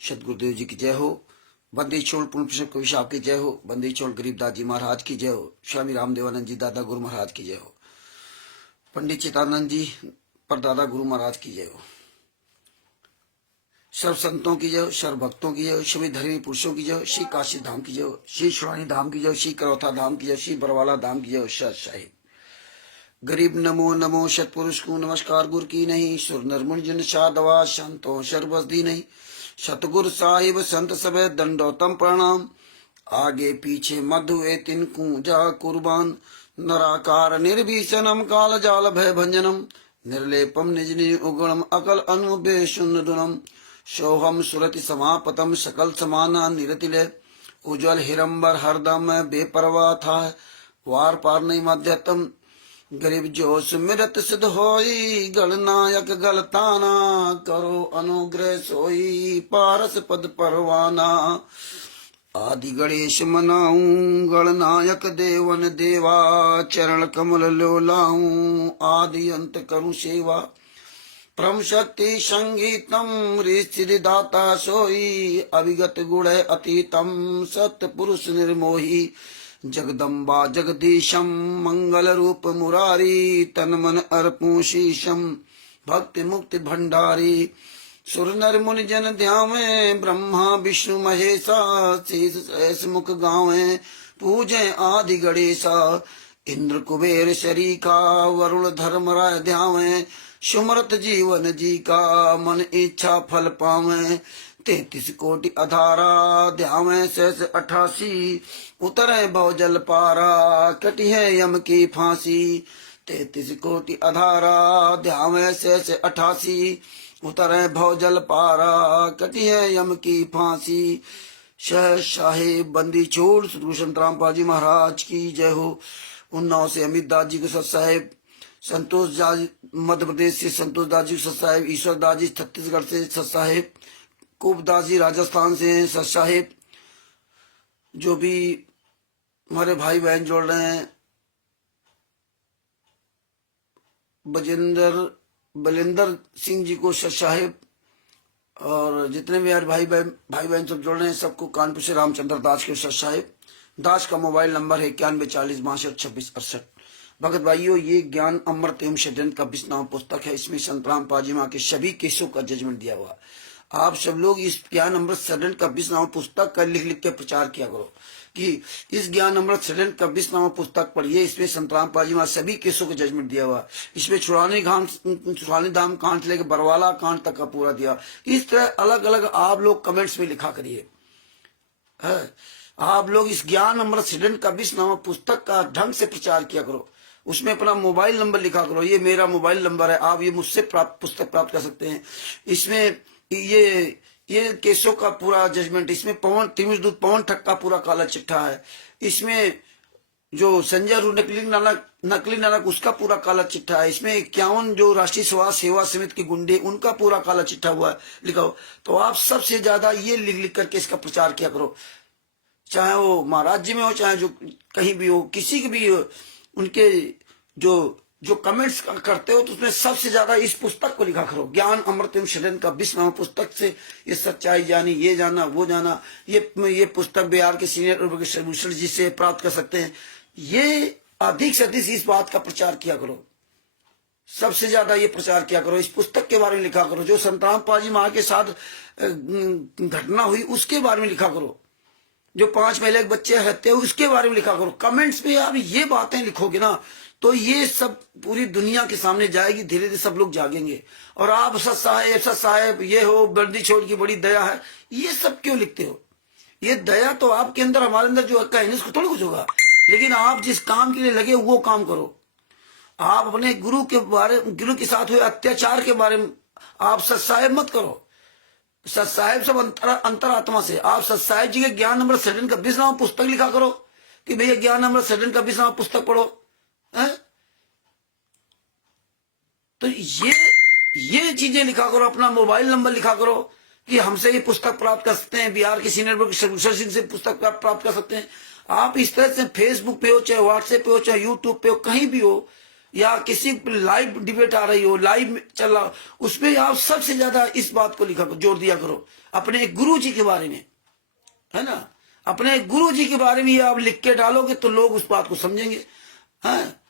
सतगुरुदेव जी की जय हो। बंदी छोड़ पूर्ण पुरुष कवि साहब की जय हो। बंदी छोड़ गरीबदास जी महाराज की जय हो। स्वामी रामदेवानंद जी दादा गुरु महाराज की जय हो। पंडित चितानंद जी परदादा गुरु महाराज की जय हो। सर्व संतों की जय हो, सर्व भक्तों की जय हो, सभी धर्मी पुरुषों की जय हो। श्री काशी धाम की जय हो, श्री सुरानी धाम की जय हो, श्री करौथा धाम की जय हो, श्री बरवाला धाम की जय हो। सत साहिब गरीब नमो नमो सतपुरुष को नमस्कार गुरु की नहीं। सुर नर मुनिजन साधवा संतों सर्वसदी नहीं। सतगुरु साहिब संत सब दंडोतम प्रणाम। आगे पीछे मधु ए तिनकू जा कुर्बान। नराकार निर्भीषणम काल जाल भय भंजनम। निर्लेपम निज निज उगणम अकल अनुबे शून्यदुनम। सोहम सुरति समापतम सकल समाना निरतिले। उज्ज्वल हिरंबर हरदम बेपरवाह था। वार पार नहीं मध्यतम। गरीब जो सुमिरत सिद्ध होई। गणनायक गलताना करो अनुग्रह सोई। पारस पद परवाना आदि गणेश मनाऊं। गणनायक देवन देवा चरण कमल लो लाऊं। आदि अंत करूं सेवा परम शक्ति संगीतम। ऋषि दाता सोई अविगत गुण अतीतम। सत्य पुरुष निर्मोही जगदम्बा जगदीशम। मंगल रूप मुरारी तन मन अर्पूं शीशम। भक्ति मुक्ति भंडारी सुर नर मुनि जन ध्यावे। ब्रह्मा विष्णु महेशा शीस सहस मुख गावे। पूजे आदि गणेशा इंद्र कुबेर शरीका। वरुण धर्मराय ध्यावे। सुमरत जीवन जी का मन इच्छा फल पावे। 33 कोटि अधारा ध्यावे शेष 88। उतरे भव जल पारा कटी है यम की फांसी। 33 कोटि अधारा ध्यावे शेष 88। उतरे भव जल पारा कटी है यम की फांसी। शह साहेब बंदी छोड़ सतगुरु संत रामपाल जी महाराज की जय हो। उन्नाव से अमित दास जी के सत साहेब। संतोष दास मध्य प्रदेश से संतोष दास जी सत साहेब। ईश्वर दास जी छत्तीसगढ़ से सत साहेब। कुबदास जी राजस्थान से हैं सत साहेब। जो भी हमारे भाई बहन जोड़ रहे हैं बलिंदर सिंह जी को सत साहेब। और जितने भी यार भाई बहन सब जोड़ रहे हैं सबको कानपुर से रामचंद्र दास के सत साहेब। दास का मोबाइल नंबर है 9140622668। भगत भाइयों ये ज्ञान अमृत एवं षड्यंत्र का 20 नाम पुस्तक है। इसमें संत रामपाल जी माँ के सभी केसों का जजमेंट दिया हुआ। आप सब लोग इस ज्ञान अमृत षड्यंत्र का 20 नाम पुस्तक का लिख लिख के प्रचार किया करो कि इस ज्ञान अमृत षड्यंत्र का 20 नाम पुस्तक पढ़िए। इसमें संत रामपाल जी माँ सभी केसों का जजमेंट दिया हुआ। इसमें छुड़ानी धाम कांड से लेकर बरवाला कांड तक का पूरा दिया। इस तरह अलग अलग आप लोग कमेंट्स में लिखा करिए। आप लोग इस ज्ञान अमृत षड्यंत्र का 20 नाम पुस्तक का ढंग से प्रचार किया करो। उसमें अपना मोबाइल नंबर लिखा करो। ये मेरा मोबाइल नंबर है, आप ये मुझसे पुस्तक प्राप्त कर सकते हैं। इसमें ये केसों का पूरा जजमेंट। इसमें तिमिरदूत पवन ठग का पूरा काला चिट्ठा है। इसमें जो संजय रू नकली नानक उसका पूरा काला चिट्ठा है। इसमें 51 जो राष्ट्रीय समाज सेवा समिति के गुंडे उनका पूरा काला चिट्ठा हुआ है लिखा हो। तो आप सबसे ज्यादा ये लिख लिख करके इसका प्रचार किया करो। चाहे वो महाराज जी में हो चाहे जो कहीं भी हो, किसी के भी हो, उनके जो कमेंट्स करते हो तो उसमें सबसे ज्यादा इस पुस्तक को लिखा करो। ज्ञान अमृत एवं षड्यंत्र का 20 नाम पुस्तक से ये सच्चाई जानी, ये जाना वो जाना। ये पुस्तक बिहार के सीनियर भूषण जी से प्राप्त कर सकते हैं। ये अधिक से अधिक इस बात का प्रचार किया करो। सबसे ज्यादा ये प्रचार किया करो। इस पुस्तक के बारे में लिखा करो। जो संत रामपाल जी माँ के साथ घटना हुई उसके बारे में लिखा करो। जो 5 महिला के बच्चे हत्या हुए उसके बारे में लिखा करो। कमेंट्स में आप ये बातें लिखोगे ना तो ये सब पूरी दुनिया के सामने जाएगी। धीरे धीरे सब लोग जागेंगे। और आप सत साहेब ये हो बंदी छोड़ की बड़ी दया है, ये सब क्यों लिखते हो? ये दया तो आपके अंदर हमारे अंदर जो हक्का है इसको थोड़ी कुछ होगा। लेकिन आप जिस काम के लिए लगे वो काम करो। आप अपने गुरु के साथ हुए अत्याचार के बारे में आप सत साहेब मत करो। सत साहेब सब अंतरात्मा से। आप सत साहेब जी के ज्ञान अमृत षड्यंत्र का 20 नाम पुस्तक लिखा करो कि भैया ज्ञान अमृत षड्यंत्र का 20 नाम पुस्तक पढ़ो। तो ये चीजें लिखा करो। अपना मोबाइल नंबर लिखा करो कि हमसे ये पुस्तक प्राप्त कर सकते हैं। बिहार के सीनियर भूषण सिंह से पुस्तक प्राप्त कर सकते हैं। आप इस तरह से फेसबुक पे हो चाहे व्हाट्सएप पे हो चाहे यूट्यूब पे हो कहीं भी हो, या किसी लाइव डिबेट आ रही हो, लाइव चल रहा हो, उसमें आप सबसे ज्यादा इस बात को लिखा जोर दिया करो अपने गुरु जी के बारे में, है ना। अपने गुरु जी के बारे में आप लिख के डालोगे तो लोग उस बात को समझेंगे। हैं,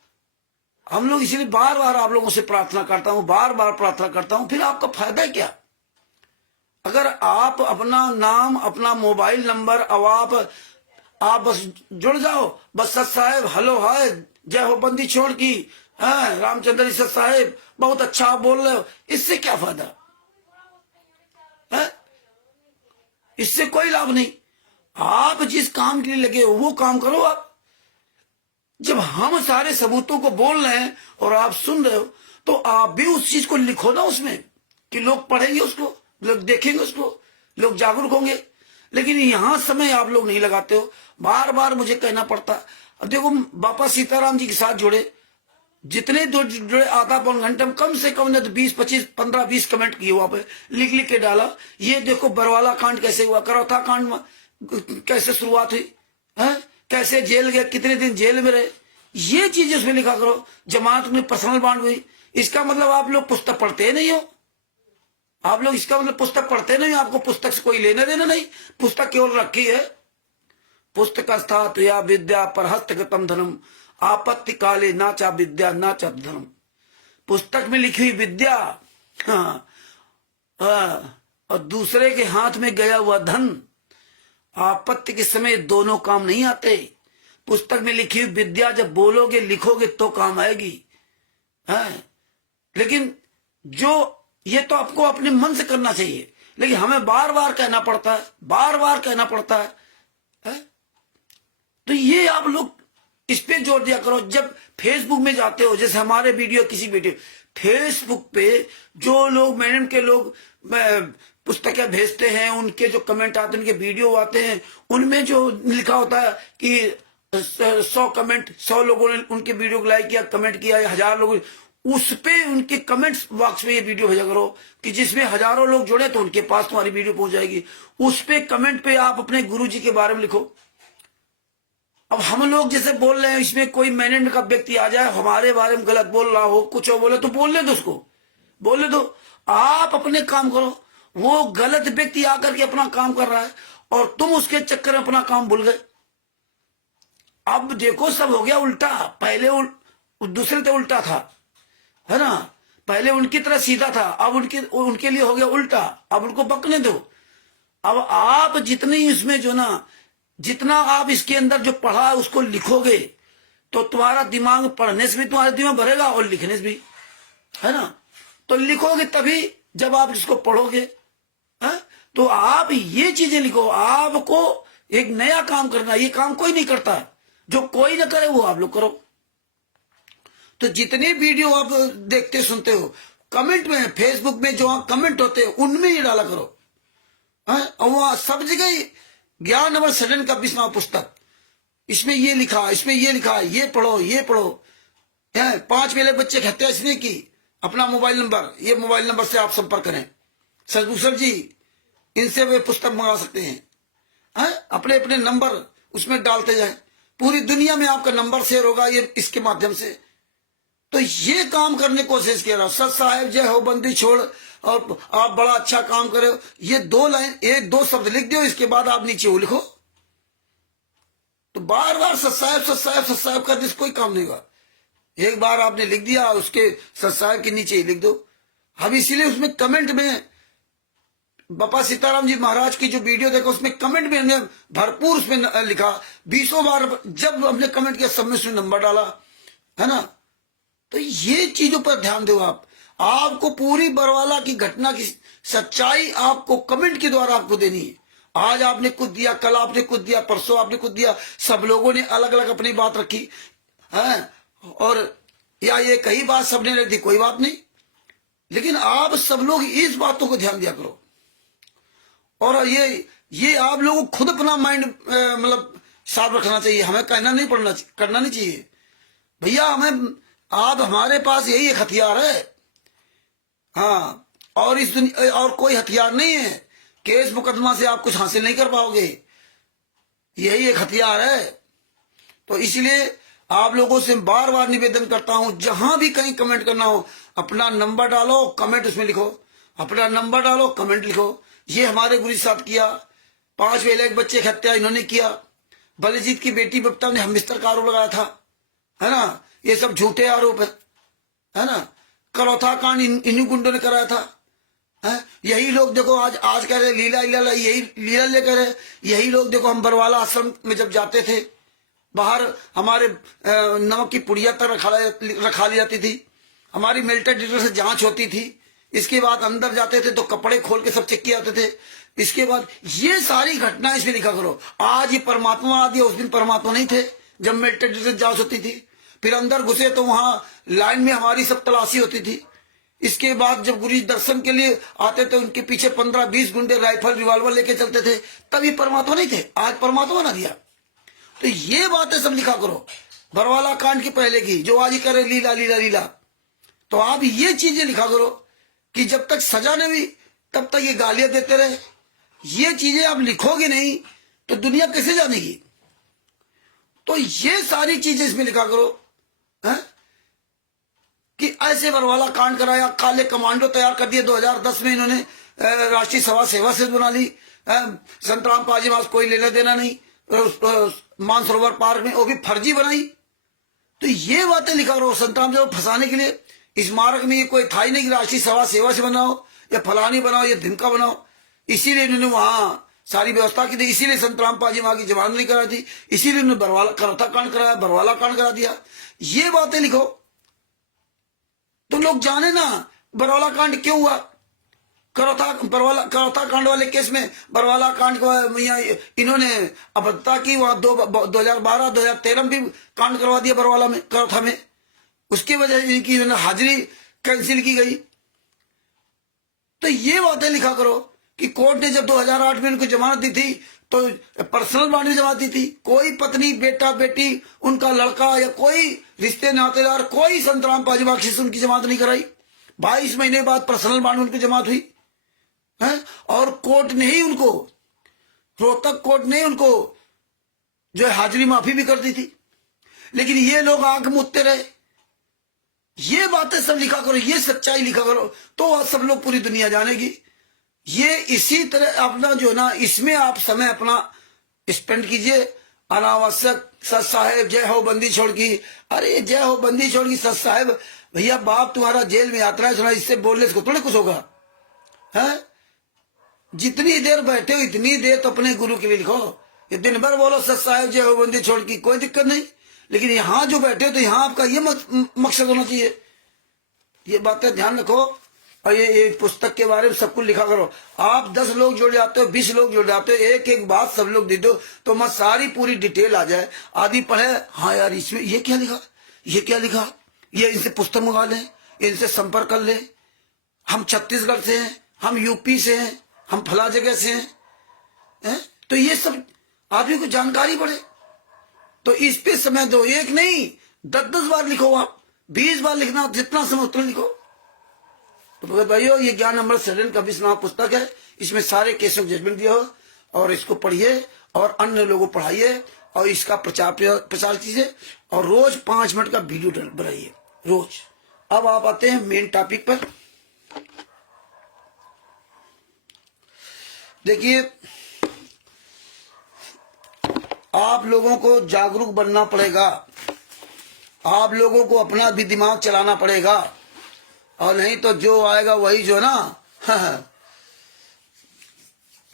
हम लोग इसलिए बार बार आप लोगों से प्रार्थना करता हूं, बार बार प्रार्थना करता हूं, फिर आपका फायदा क्या? अगर आप अपना नाम, अपना मोबाइल नंबर, अब आप बस जुड़ जाओ, बस सत साहेब हेलो हाय जय हो बंदी छोड़ की, रामचंद्र सत साहेब बहुत अच्छा आप बोल रहे हो, इससे क्या फायदा है? इससे कोई लाभ नहीं। आप जिस काम के लिए लगे हो वो काम करो। आप जब हम सारे सबूतों को बोल रहे हैं और आप सुन रहे हो तो आप भी उस चीज को लिखो ना उसमें, कि लोग पढ़ेंगे उसको, लोग देखेंगे उसको, लोग जागरूक होंगे। लेकिन यहां समय आप लोग नहीं लगाते हो, बार बार मुझे कहना पड़ता। अब देखो बापा सीताराम जी के साथ जुड़े, जितने दो जुड़े आधा पौन घंटे में कम से कम ने तो 20 25 15 20 कमेंट किए, वहां पे लिख लिख के डाला। ये देखो बरवाला कांड कैसे हुआ, करौथा कांड में कैसे शुरुआत हुई है, कैसे जेल गए, कितने दिन जेल में रहे, ये चीज उसमें लिखा करो। जमात में पर्सनल बांड हुई, इसका मतलब आप लोग पुस्तक पढ़ते नहीं हो। आप लोग इसका मतलब पुस्तक पढ़ते नहीं, आपको पुस्तक से कोई लेना देना नहीं। पुस्तक केवल रखी है, पुस्तक स्थात या विद्या पर हस्तगतम धनम आपत्ति काले नाचा विद्या नाचा धर्म। पुस्तक में लिखी हुई विद्या, और दूसरे के हाथ में गया हुआ धन, आपत्ति के समय दोनों काम नहीं आते। पुस्तक में लिखी हुई विद्या जब बोलोगे लिखोगे तो काम आएगी, है। लेकिन जो ये तो आपको अपने मन से करना चाहिए, लेकिन हमें बार बार कहना पड़ता है, बार बार कहना पड़ता है? तो ये आप लोग इस पे जोर दिया करो। जब फेसबुक में जाते हो, जैसे हमारे वीडियो किसी वीडियो, फेसबुक पे जो लोग मैडम के लोग पुस्तकें भेजते हैं, उनके जो कमेंट आते हैं, उनके वीडियो आते हैं, उनमें जो लिखा होता है कि 100 कमेंट, 100 लोगों ने उनके वीडियो को लाइक किया, कमेंट किया, 1000 लोगों, उस पे उनके कमेंट्स बॉक्स में ये वीडियो भेजा करो कि जिसमें हजारों लोग जुड़े तो उनके पास तुम्हारी वीडियो पहुंच जाएगी। उस पे कमेंट पे आप अपने गुरुजी के बारे में लिखो। अब हम लोग जैसे बोल रहे हैं, इसमें कोई मैनेजमेंट का व्यक्ति आ जाए हमारे बारे में गलत बोल रहा हो, कुछ हो बोले तो बोलने दो, उसको बोलने दो। आप अपने काम करो। वो गलत व्यक्ति आकर के अपना काम कर रहा है और तुम उसके चक्कर में अपना काम भूल गए। अब देखो सब हो गया उल्टा। पहले दूसरे तो उल्टा था, है ना। पहले उनकी तरह सीधा था, अब उनके लिए हो गया उल्टा। अब उनको बकने दो। अब आप जितनी इसमें जो ना, जितना आप इसके अंदर जो पढ़ा है उसको लिखोगे तो तुम्हारा दिमाग पढ़ने से भी तुम्हारा दिमाग भरेगा और लिखने से भी, है ना। तो लिखोगे तभी जब आप इसको पढ़ोगे, है? तो आप ये चीजें लिखो। आपको एक नया काम करना, ये काम कोई नहीं करता, जो कोई ना करे वो आप लोग करो। तो जितने वीडियो आप देखते सुनते हो, कमेंट में, फेसबुक में जो कमेंट होते हैं उनमें ये डाला करो, है? और वहां सब जगह ज्ञान नंबर सडन का 20वां पुस्तक, इसमें ये लिखा, इसमें ये लिखा, ये पढ़ो, ये पढ़ो। 5 मेरे बच्चे की हत्या इसने की, अपना मोबाइल नंबर, ये मोबाइल नंबर से आप संपर्क करें। सर जी इनसे वे पुस्तक मंगा सकते हैं, अपने अपने नंबर उसमें डालते जाए, पूरी दुनिया में आपका नंबर शेयर होगा ये इसके माध्यम से। तो ये काम करने की कोशिश किया रहा। सत साहेब जय हो बंदी छोड़, और आप बड़ा अच्छा काम करे। ये 2 लाइन, 1-2 शब्द लिख दो, इसके बाद आप नीचे वो लिखो। तो बार बार सत साहेब सत साहेब सत साहेब करने से कोई काम नहीं होगा। एक बार आपने लिख दिया, उसके सत साहेब के नीचे ही लिख दो। हम इसीलिए उसमें कमेंट में बापा सीताराम जी महाराज की जो वीडियो देखो, उसमें कमेंट में हमने भरपूर उसमें लिखा। 20 बार जब हमने कमेंट किया सब में उसमें नंबर डाला, है ना। तो ये चीजों पर ध्यान दो। आपको पूरी बरवाला की घटना की सच्चाई आपको कमेंट के द्वारा आपको देनी है। आज आपने कुछ दिया, कल आपने कुछ दिया, परसों आपने कुछ दिया, सब लोगों ने अलग अलग अपनी बात रखी है, और या ये कई बात सबने रख दी, कोई बात नहीं। लेकिन आप सब लोग इस बातों को ध्यान दिया करो। और ये आप लोगों को खुद अपना माइंड मतलब साफ रखना चाहिए। हमें कहना नहीं पड़ना, करना नहीं चाहिए भैया। हमें आप, हमारे पास यही एक हथियार है, हाँ, और इस दुनिया और कोई हथियार नहीं है। केस मुकदमा से आप कुछ हासिल नहीं कर पाओगे, यही एक हथियार है। तो इसलिए आप लोगों से बार बार निवेदन करता हूं, जहां भी कहीं कमेंट करना हो, अपना नंबर डालो, कमेंट उसमें लिखो, अपना नंबर डालो, कमेंट लिखो। ये हमारे गुरु साहब किया, 5 वेले बच्चे की हत्या इन्होंने किया, बलजीत की बेटी बबीता ने हमबिस्तर का आरोप लगाया था, है ना। ये सब झूठे आरोप है ना। करौथा कांड इन्हीं गुंडों ने कराया था, है? यही लोग देखो आज कह रहे लीला लीला, यही लीला लेकर है। यही लोग देखो, हम बरवाला आश्रम में जब जाते थे, बाहर हमारे नमक की पुड़िया तक रखा ली जाती थी, हमारी मेल्टर डिटेक्टर से जांच होती थी। इसके बाद अंदर जाते थे तो कपड़े खोल के सब चेक किए जाते थे। इसके बाद ये सारी घटना इसमें लिखा करो। आज ये परमात्मा आ दिया, उस दिन परमात्मा नहीं थे जब मेल्टर डिटेक्टर से जांच होती थी। फिर अंदर घुसे तो वहां लाइन में हमारी सब तलाशी होती थी। इसके बाद जब गुरु दर्शन के लिए आते थे, उनके पीछे 15-20 गुंडे राइफल रिवॉल्वर लेके चलते थे, तभी परमात्मा नहीं थे। आज परमात्मा ना दिया। तो ये बातें सब लिखा करो, बरवाला कांड की पहले की, जो आज करे लीला लीला लीला। तो आप ये चीजें लिखा करो कि जब तक सजा नहीं हुई तब तक ये गालियां देते रहे। ये चीजें आप लिखोगे नहीं तो दुनिया कैसे जानेगी। तो ये सारी चीजें इसमें लिखा करो, है? कि ऐसे बरवाला कांड कराया, काले कमांडो तैयार कर दिए। 2010 में इन्होंने राष्ट्रीय सभा सेवा से बना ली। संतराम पाजी मास कोई लेना देना नहीं, मानसरोवर पार्क में वो भी फर्जी बनाई। तो ये बातें लिखा रहो संतराम जी को फंसाने के लिए। स्मारक में ये कोई था ही नहीं कि राष्ट्रीय सभा सेवा से बनाओ या फलानी बनाओ या धिमका बनाओ। इसीलिए इन्होंने वहां सारी व्यवस्था की थी, इसीलिए संतराम पाजी माँ की जमानत नहीं कराई थी, इसीलिए उन्होंने करौथा कांड कराया, बरवाला कांड करा दिया। ये बातें लिखो तो लोग जाने ना बरवाला कांड क्यों हुआ। करौथा कांड वाले केस में बरवाला कांड को इन्होंने अभद्रता की। वहां 2012-2013 में भी कांड करवा दिया बरवाला में, करौथा में। उसकी वजह से इनकी हाजिरी कैंसिल की गई। तो ये बातें लिखा करो कि कोर्ट ने जब 2008 में इनको जमानत दी थी तो पर्सनल बॉन्ड में जमानत दी थी। कोई पत्नी, बेटा, बेटी, उनका लड़का या कोई रिश्ते नातेदार, कोई संतराम पाजी बख्शी से उनकी जमानत नहीं कराई। 22 महीने बाद पर्सनल बॉन्ड में उनकी जमानत हुई है। और कोर्ट ने ही उनको, रोहतक कोर्ट ने उनको जो है हाजिरी माफी भी कर दी थी। लेकिन ये लोग आंख मूंदते रहे। ये बातें सब लिखा करो, ये सच्चाई लिखा करो, तो आज सब लोग, पूरी दुनिया जानेगी। ये इसी तरह अपना जो ना, इसमें आप समय अपना स्पेंड कीजिए। अनावश्यक सच साहेब जय हो बंदी छोड़ की, अरे जय हो बंदी छोड़ की सच साहेब, भैया बाप तुम्हारा जेल में यात्रा सुना, इससे बोलने से थोड़े कुछ होगा, है? जितनी देर बैठे हो इतनी देर तो अपने गुरु के लिए लिखो। ये दिन भर बोलो सच साहेब जय हो बंदी छोड़ की, कोई दिक्कत नहीं। लेकिन यहाँ जो बैठे हो तो यहाँ आपका ये मकसद होना चाहिए। ये बातें ध्यान रखो। और ये पुस्तक के बारे में सब कुछ लिखा करो। आप 10 लोग जुड़ जाते हो, 20 लोग जुड़ जाते हो, एक एक बात सब लोग दे दो तो मैं सारी पूरी डिटेल आ जाए। आदि पढ़े, हाँ यार इसमें ये क्या लिखा, ये क्या लिखा, ये इनसे पुस्तक मंगा लें, इनसे संपर्क कर लें। हम छत्तीसगढ़ से हैं, हम यूपी से हैं, हम फला जगह से हैं। तो ये सब आदमी को जानकारी पड़े तो इस पे समय दो। एक नहीं 10-10 बार लिखो, आप 20 बार लिखना, जितना समय उतना लिखो। तो भगत भाइयों, ये ज्ञान अमृत सृजन का 20वां पुस्तक है। इसमें सारे केसों का जजमेंट दिया हो और इसको पढ़िए और अन्य लोगों को पढ़ाइए और इसका प्रचार कीजिए और रोज 5 मिनट का वीडियो बनाइए रोज। अब आप आते हैं मेन टॉपिक पर। देखिए, आप लोगों को जागरूक बनना पड़ेगा। आप लोगों को अपना भी दिमाग चलाना पड़ेगा और नहीं तो जो आएगा वही जो है ना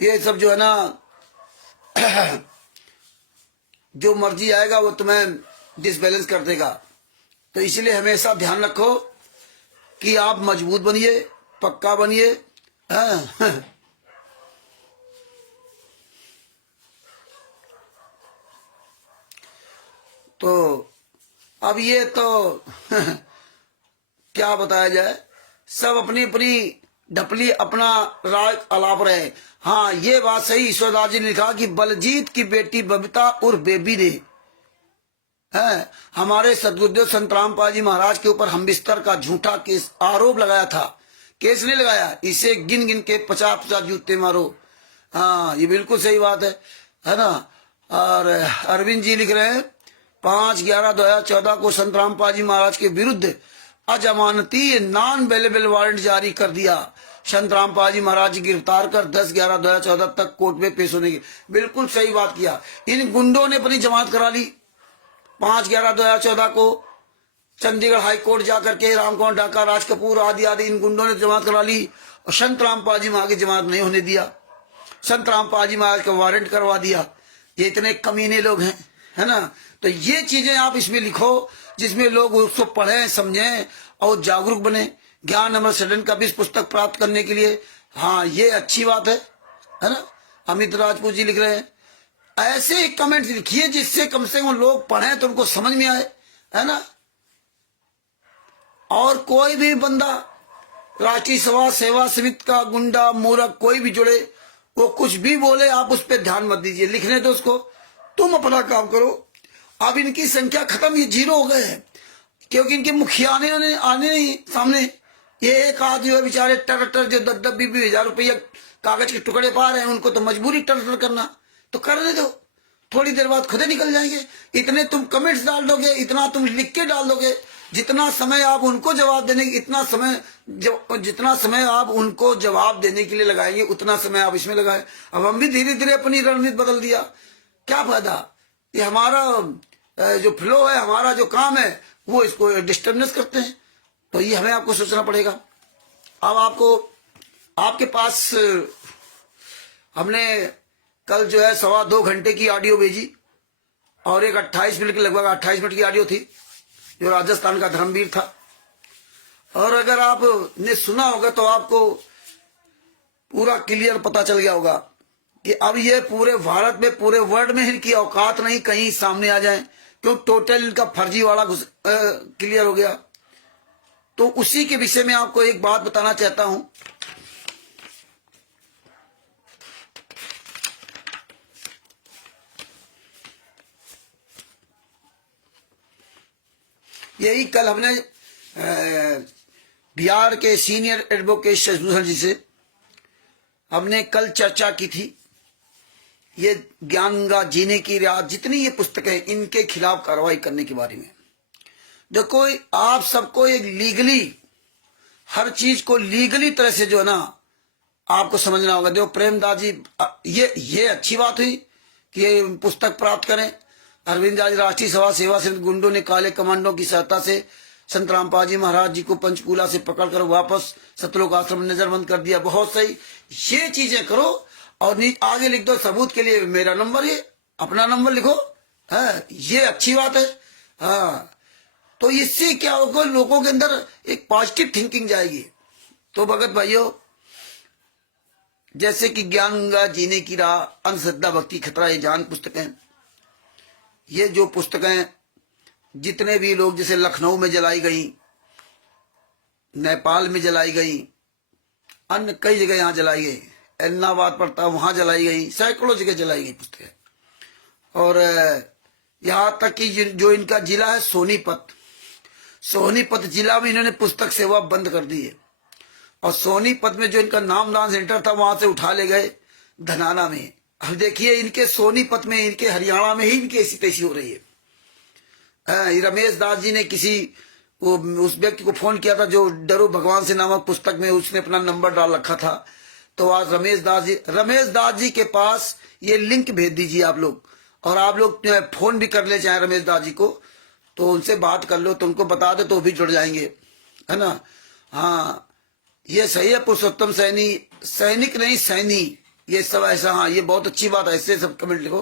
ये सब जो है ना जो मर्जी आएगा वो तुम्हें डिसबैलेंस कर देगा। तो इसलिए हमेशा ध्यान रखो कि आप मजबूत बनिए, पक्का बनिए। तो अब ये तो क्या बताया जाए, सब अपनी अपनी ढपली अपना राज अलाप रहे। हाँ, ये बात सही ईश्वरदास जी ने लिखा कि बलजीत की बेटी बबीता और बेबी ने है हमारे सदगुरुदेव संतराम पाजी महाराज के ऊपर हमबिस्तर का झूठा केस आरोप लगाया था। केस नहीं लगाया, इसे गिन गिन के 50-50 जूते मारो। हाँ, ये बिल्कुल सही बात है ना। और अरविंद जी लिख रहे हैं 5/11/2014 को संत रामपाल जी महाराज के विरुद्ध अजमानती नॉन अवेलेबल वारंट जारी कर दिया। संत रामपाल जी महाराज जी गिरफ्तार कर 10/11/2014 तक कोर्ट में पेश होने की। बिल्कुल सही बात किया। इन गुंडों ने अपनी जमानत करा ली 5/11/2014 को चंडीगढ़ हाई कोर्ट जाकर के। रामकुमार डाका, राज कपूर आदि आदि इन गुंडों ने जमानत करा ली और संत रामपाल जी महाराज की जमानत नहीं होने दिया। संत रामपाल जी महाराज का वारंट करवा दिया। ये इतने कमीने लोग हैं, है ना। तो ये चीजें आप इसमें लिखो जिसमें लोग उसको पढ़ें, समझें और जागरूक बने। ज्ञान अमर सदन का भी इस पुस्तक प्राप्त करने के लिए, हाँ ये अच्छी बात है ना। अमित राजपूत जी लिख रहे हैं, ऐसे कमेंट लिखिए जिससे कम से कम लोग पढ़ें तो उनको समझ में आए, है ना। और कोई भी बंदा राष्ट्रीय सभा सेवा समिति का गुंडा मूर्ख कोई भी जुड़े, वो कुछ भी बोले, आप उस पर ध्यान मत दीजिए, लिखने दो उसको, तुम अपना काम करो। अब इनकी संख्या खत्म, ये 0 हो गए हैं क्योंकि इनके मुखिया आने नहीं सामने। ये एक आदमी है बेचारे टर जो 10-20 रुपया कागज के टुकड़े पा रहे हैं, उनको तो मजबूरी टर करना, तो करने दो, थोड़ी देर बाद खुद निकल जाएंगे। इतने तुम कमेंट्स डाल दोगे, इतना तुम लिख के डाल दोगे, जितना समय आप उनको जवाब देने जितना समय आप उनको जवाब देने के लिए लगाएंगे उतना समय आप इसमें लगाएं। अब हम भी धीरे धीरे अपनी रणनीति बदल दिया, क्या फायदा। ये हमारा जो फ्लो है, हमारा जो काम है, वो इसको डिस्टर्बेंस करते हैं। तो ये हमें आपको सोचना पड़ेगा। अब आपके पास हमने कल जो है 2.25 घंटे की ऑडियो भेजी और एक 28 मिनट की, लगभग 28 मिनट की ऑडियो थी जो राजस्थान का धर्मवीर था। और अगर आपने सुना होगा तो आपको पूरा क्लियर पता चल गया होगा कि अब ये पूरे भारत में, पूरे वर्ल्ड में इनकी औकात नहीं कहीं सामने आ जाए, क्यों टोटल इनका फर्जीवाड़ा क्लियर हो गया। तो उसी के विषय में आपको एक बात बताना चाहता हूं। यही कल हमने बिहार के सीनियर एडवोकेट शशिभूषण जी से हमने कल चर्चा की थी। ये ज्ञान गंगा जीने की राह, जितनी ये पुस्तकें, इनके खिलाफ कार्रवाई करने के बारे में। देखो, आप सबको एक लीगली, हर चीज को लीगली तरह से जो है ना आपको समझना होगा। देखो प्रेमदास जी, ये अच्छी बात हुई कि ये पुस्तक प्राप्त करें। अरविंद जी राष्ट्रीय सभा सेवा समिति गुंडों ने काले कमांडो की सहायता से संत रामपाल जी महाराज जी को पंचकूला से पकड़कर वापस सतलोक आश्रम में नजरबंद कर दिया। बहुत सही, ये चीजें करो और आगे लिख दो सबूत के लिए मेरा नंबर, ये अपना नंबर लिखो, है, ये अच्छी बात है। हाँ, तो इससे क्या होगा, लोगों के अंदर एक पॉजिटिव थिंकिंग जाएगी। तो भगत भाइयों, जैसे कि ज्ञान गंगा जीने की राह, अंधश्रद्धा भक्ति खतरा, ये जान पुस्तकें, ये जो पुस्तकें जितने भी लोग, जैसे लखनऊ में जलाई गई, नेपाल में जलाई गई, अन्य कई जगह यहाँ जलाई गई, एलनाबाद पड़ता वहां जलाई गई, सैकड़ों जगह जलाई गई पुस्तकें। और यहाँ तक कि जो इनका जिला है सोनीपत जिला में इन्होंने पुस्तक सेवा बंद कर दी है। और सोनीपत में जो इनका नामदान सेंटर था वहां से उठा ले गए धनाना में। अब देखिए इनके सोनीपत में, इनके हरियाणा में ही इनकी ऐसी तैसी हो रही है। रमेश दास जी ने उस व्यक्ति को फोन किया था जो डरो भगवान से नामक पुस्तक में उसने अपना नंबर डाल रखा था। तो आज रमेश दास जी के पास ये लिंक भेज दीजिए आप लोग, और आप लोग फोन भी कर ले चाहे रमेश दास जी को, तो उनसे बात कर लो, तो उनको बता दो तो भी जुड़ जाएंगे, है ना। हाँ, ये सही है, पुरुषोत्तम सैनिक नहीं सैनी, ये सब ऐसा। हाँ, ये बहुत अच्छी बात है, ऐसे सब कमेंट लिखो।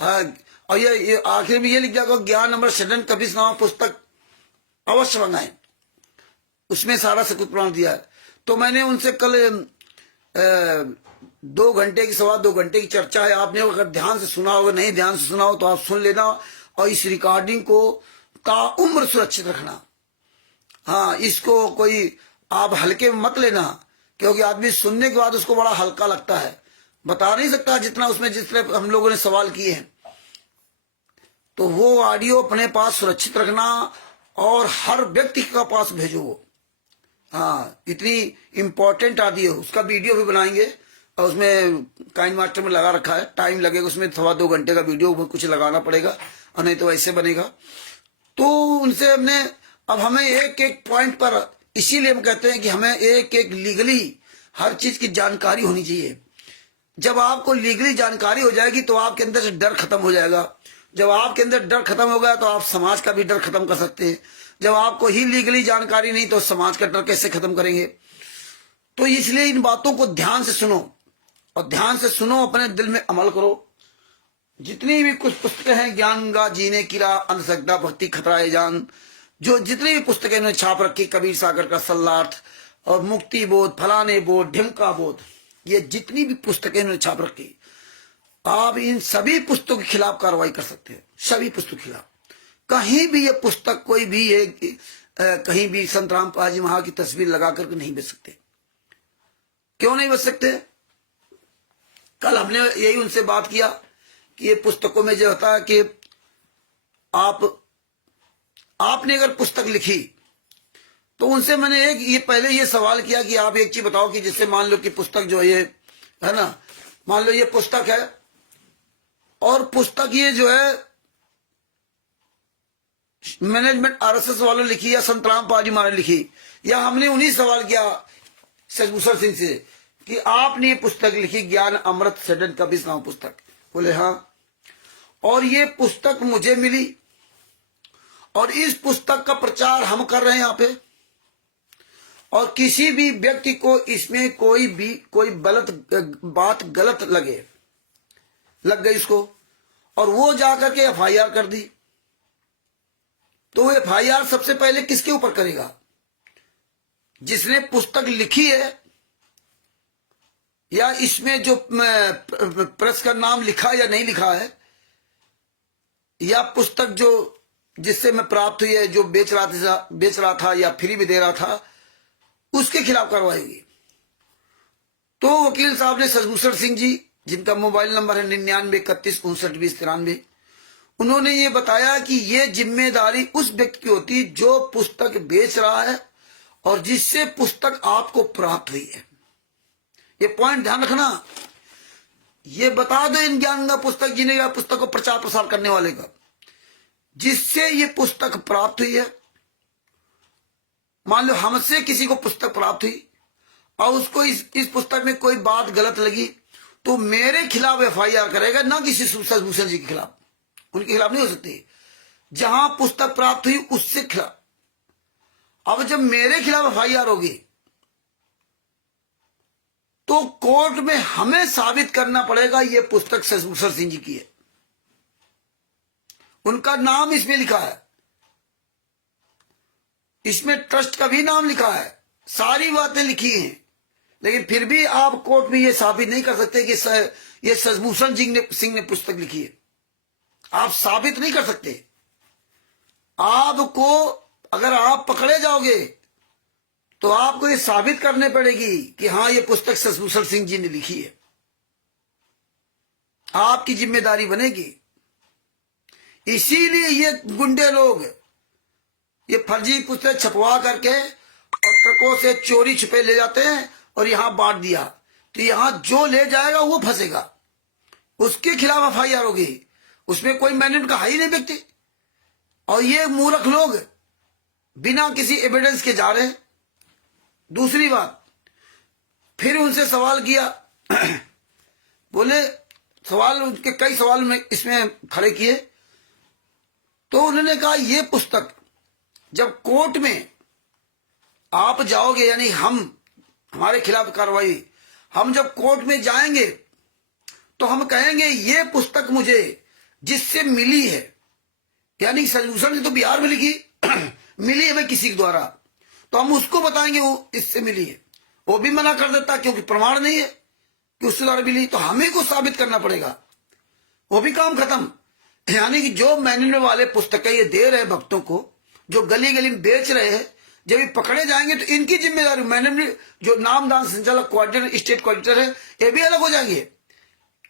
हाँ, और ये आखिर में ये लिख जाएगा, ज्ञान अमर सदन कभी नाम पुस्तक अवश्य मंगाएं, उसमें सारा सबूत प्रमाण दिया है। तो मैंने उनसे कल 2 घंटे की, 2.25 घंटे की चर्चा है। आपने अगर ध्यान से सुना होगा, नहीं ध्यान से सुना हो तो आप सुन लेना, और इस रिकॉर्डिंग को ताउम्र सुरक्षित रखना। हाँ, इसको कोई आप हल्के में मत लेना, क्योंकि आदमी सुनने के बाद उसको बड़ा हल्का लगता है, बता नहीं सकता जितना उसमें, जितने हम लोगों ने सवाल किए हैं। तो वो ऑडियो अपने पास सुरक्षित रखना और हर व्यक्ति के पास भेजो। हाँ, इतनी इंपॉर्टेंट ऑडियो, उसका वीडियो भी बनाएंगे और उसमें काइन मास्टर में लगा रखा है, टाइम लगेगा उसमें, 2.25 घंटे का वीडियो कुछ लगाना पड़ेगा। और नहीं तो ऐसे बनेगा। तो उनसे हमने, अब हमें एक एक पॉइंट पर, इसीलिए हम कहते हैं कि हमें एक एक लीगली हर चीज की जानकारी होनी चाहिए। जब आपको लीगली जानकारी हो जाएगी तो आपके अंदर से डर खत्म हो जाएगा। जब आपके अंदर डर खत्म हो गया तो आप समाज का भी डर खत्म कर सकते हैं। जब आपको ही लीगली जानकारी नहीं तो समाज का डर कैसे खत्म करेंगे? तो इसलिए इन बातों को ध्यान से सुनो, और ध्यान से सुनो, अपने दिल में अमल करो। जितनी भी कुछ पुस्तकें हैं, ज्ञान गंगा, जीने की राह, अंधश्रद्धा, भक्ति, खतरा ए जान, जो जितनी भी पुस्तकें इन्होंने छाप रखी, कबीर सागर का सल्लार्थ और मुक्ति बोध, फलाने बोध, ढिमका बोध, ये जितनी भी पुस्तकें इन्होंने छाप रखी, आप इन सभी पुस्तकों के खिलाफ कार्रवाई कर सकते हैं। सभी पुस्तकों के खिलाफ कहीं भी ये पुस्तक, कोई भी ये कहीं भी संत रामपाल जी महाराज की तस्वीर लगा करके नहीं बेच सकते। क्यों नहीं बेच सकते? कल हमने यही उनसे बात किया कि ये पुस्तकों में जो होता है कि आपने अगर पुस्तक लिखी तो उनसे मैंने पहले ये सवाल किया कि आप एक चीज बताओ कि जिससे मान लो कि पुस्तक जो ये है ना, मान लो ये पुस्तक है और पुस्तक ये जो है मैनेजमेंट आरएसएस वालों लिखी या संत रामपाल जी महाराज लिखी, या हमने उन्हीं सवाल किया सजभूषण सिंह से कि आपने ये पुस्तक लिखी ज्ञान अमृत सडन कबीर नाम पुस्तक? बोले हाँ। और ये पुस्तक मुझे मिली और इस पुस्तक का प्रचार हम कर रहे हैं यहाँ पे, और किसी भी व्यक्ति को इसमें कोई बात गलत लग गई इसको, और वो जाकर के एफआईआर कर दी, तो एफआईआर सबसे पहले किसके ऊपर करेगा? जिसने पुस्तक लिखी है, या इसमें जो प्रेस का नाम लिखा या नहीं लिखा है, या पुस्तक जो जिससे मैं प्राप्त हुई है, जो बेच रहा था या फ्री में दे रहा था, उसके खिलाफ कार्रवाई होगी। तो वकील साहब ने सजभूषण सिंह जी, जिनका मोबाइल नंबर है 9931592093, उन्होंने ये बताया कि ये जिम्मेदारी उस व्यक्ति की होती है जो पुस्तक बेच रहा है और जिससे पुस्तक आपको प्राप्त हुई है। ये पॉइंट ध्यान रखना। ये बता दो इन ज्ञान का पुस्तक, जीने का पुस्तक को प्रचार प्रसार करने वाले का, जिससे ये पुस्तक प्राप्त हुई है। मान लो हमसे किसी को पुस्तक प्राप्त हुई और उसको इस पुस्तक में कोई बात गलत लगी, तो मेरे खिलाफ एफआईआर करेगा, ना किसी सजभूषण जी के खिलाफ। उनके खिलाफ नहीं हो सकती। जहां पुस्तक प्राप्त हुई उससे खिलाफ। अब जब मेरे खिलाफ एफआईआर होगी तो कोर्ट में हमें साबित करना पड़ेगा ये पुस्तक सजभूषण सिंह जी की है, उनका नाम इसमें लिखा है, इसमें ट्रस्ट का भी नाम लिखा है, सारी बातें लिखी हैं, लेकिन फिर भी आप कोर्ट में ये साबित नहीं कर सकते कि ये सजभूषण सिंह ने पुस्तक लिखी है। आप साबित नहीं कर सकते। आपको, अगर आप पकड़े जाओगे तो आपको ये साबित करने पड़ेगी कि हाँ ये पुस्तक सजभूषण सिंह जी ने लिखी है। आपकी जिम्मेदारी बनेगी। इसीलिए ये गुंडे लोग ये फर्जी पुस्तक छपवा करके और ट्रकों से चोरी छुपे ले जाते हैं और यहां बांट दिया, तो यहां जो ले जाएगा वो फंसेगा, उसके खिलाफ एफआईआर होगी। उसमें कोई मैनेजमेंट का है ही नहीं व्यक्ति। और ये मूर्ख लोग बिना किसी एविडेंस के जा रहे हैं। दूसरी बात, फिर उनसे सवाल किया बोले सवाल, उनके कई सवाल में इसमें खड़े किए, तो उन्होंने कहा ये पुस्तक जब कोर्ट में आप जाओगे, यानी हमारे खिलाफ कार्रवाई, हम जब कोर्ट में जाएंगे तो हम कहेंगे ये पुस्तक मुझे जिससे मिली है, यानी सजभूषण ने तो बिहार में लिखी मिली है किसी के द्वारा, तो हम उसको बताएंगे वो इससे मिली है। वो भी मना कर देता क्योंकि प्रमाण नहीं है कि उससे द्वारा मिली, तो हमें को साबित करना पड़ेगा, वो भी काम खत्म। यानी कि जो मैनेजमेंट वाले पुस्तकें ये दे रहे भक्तों को, जो गली गली में बेच रहे हैं, जब ये पकड़े जाएंगे तो इनकी जिम्मेदारी, मैनेजमेंट जो नामदान संचालक कोऑर्डिनेटर, स्टेट कोऑर्डिनेटर है, ये भी अलग हो जाएंगे,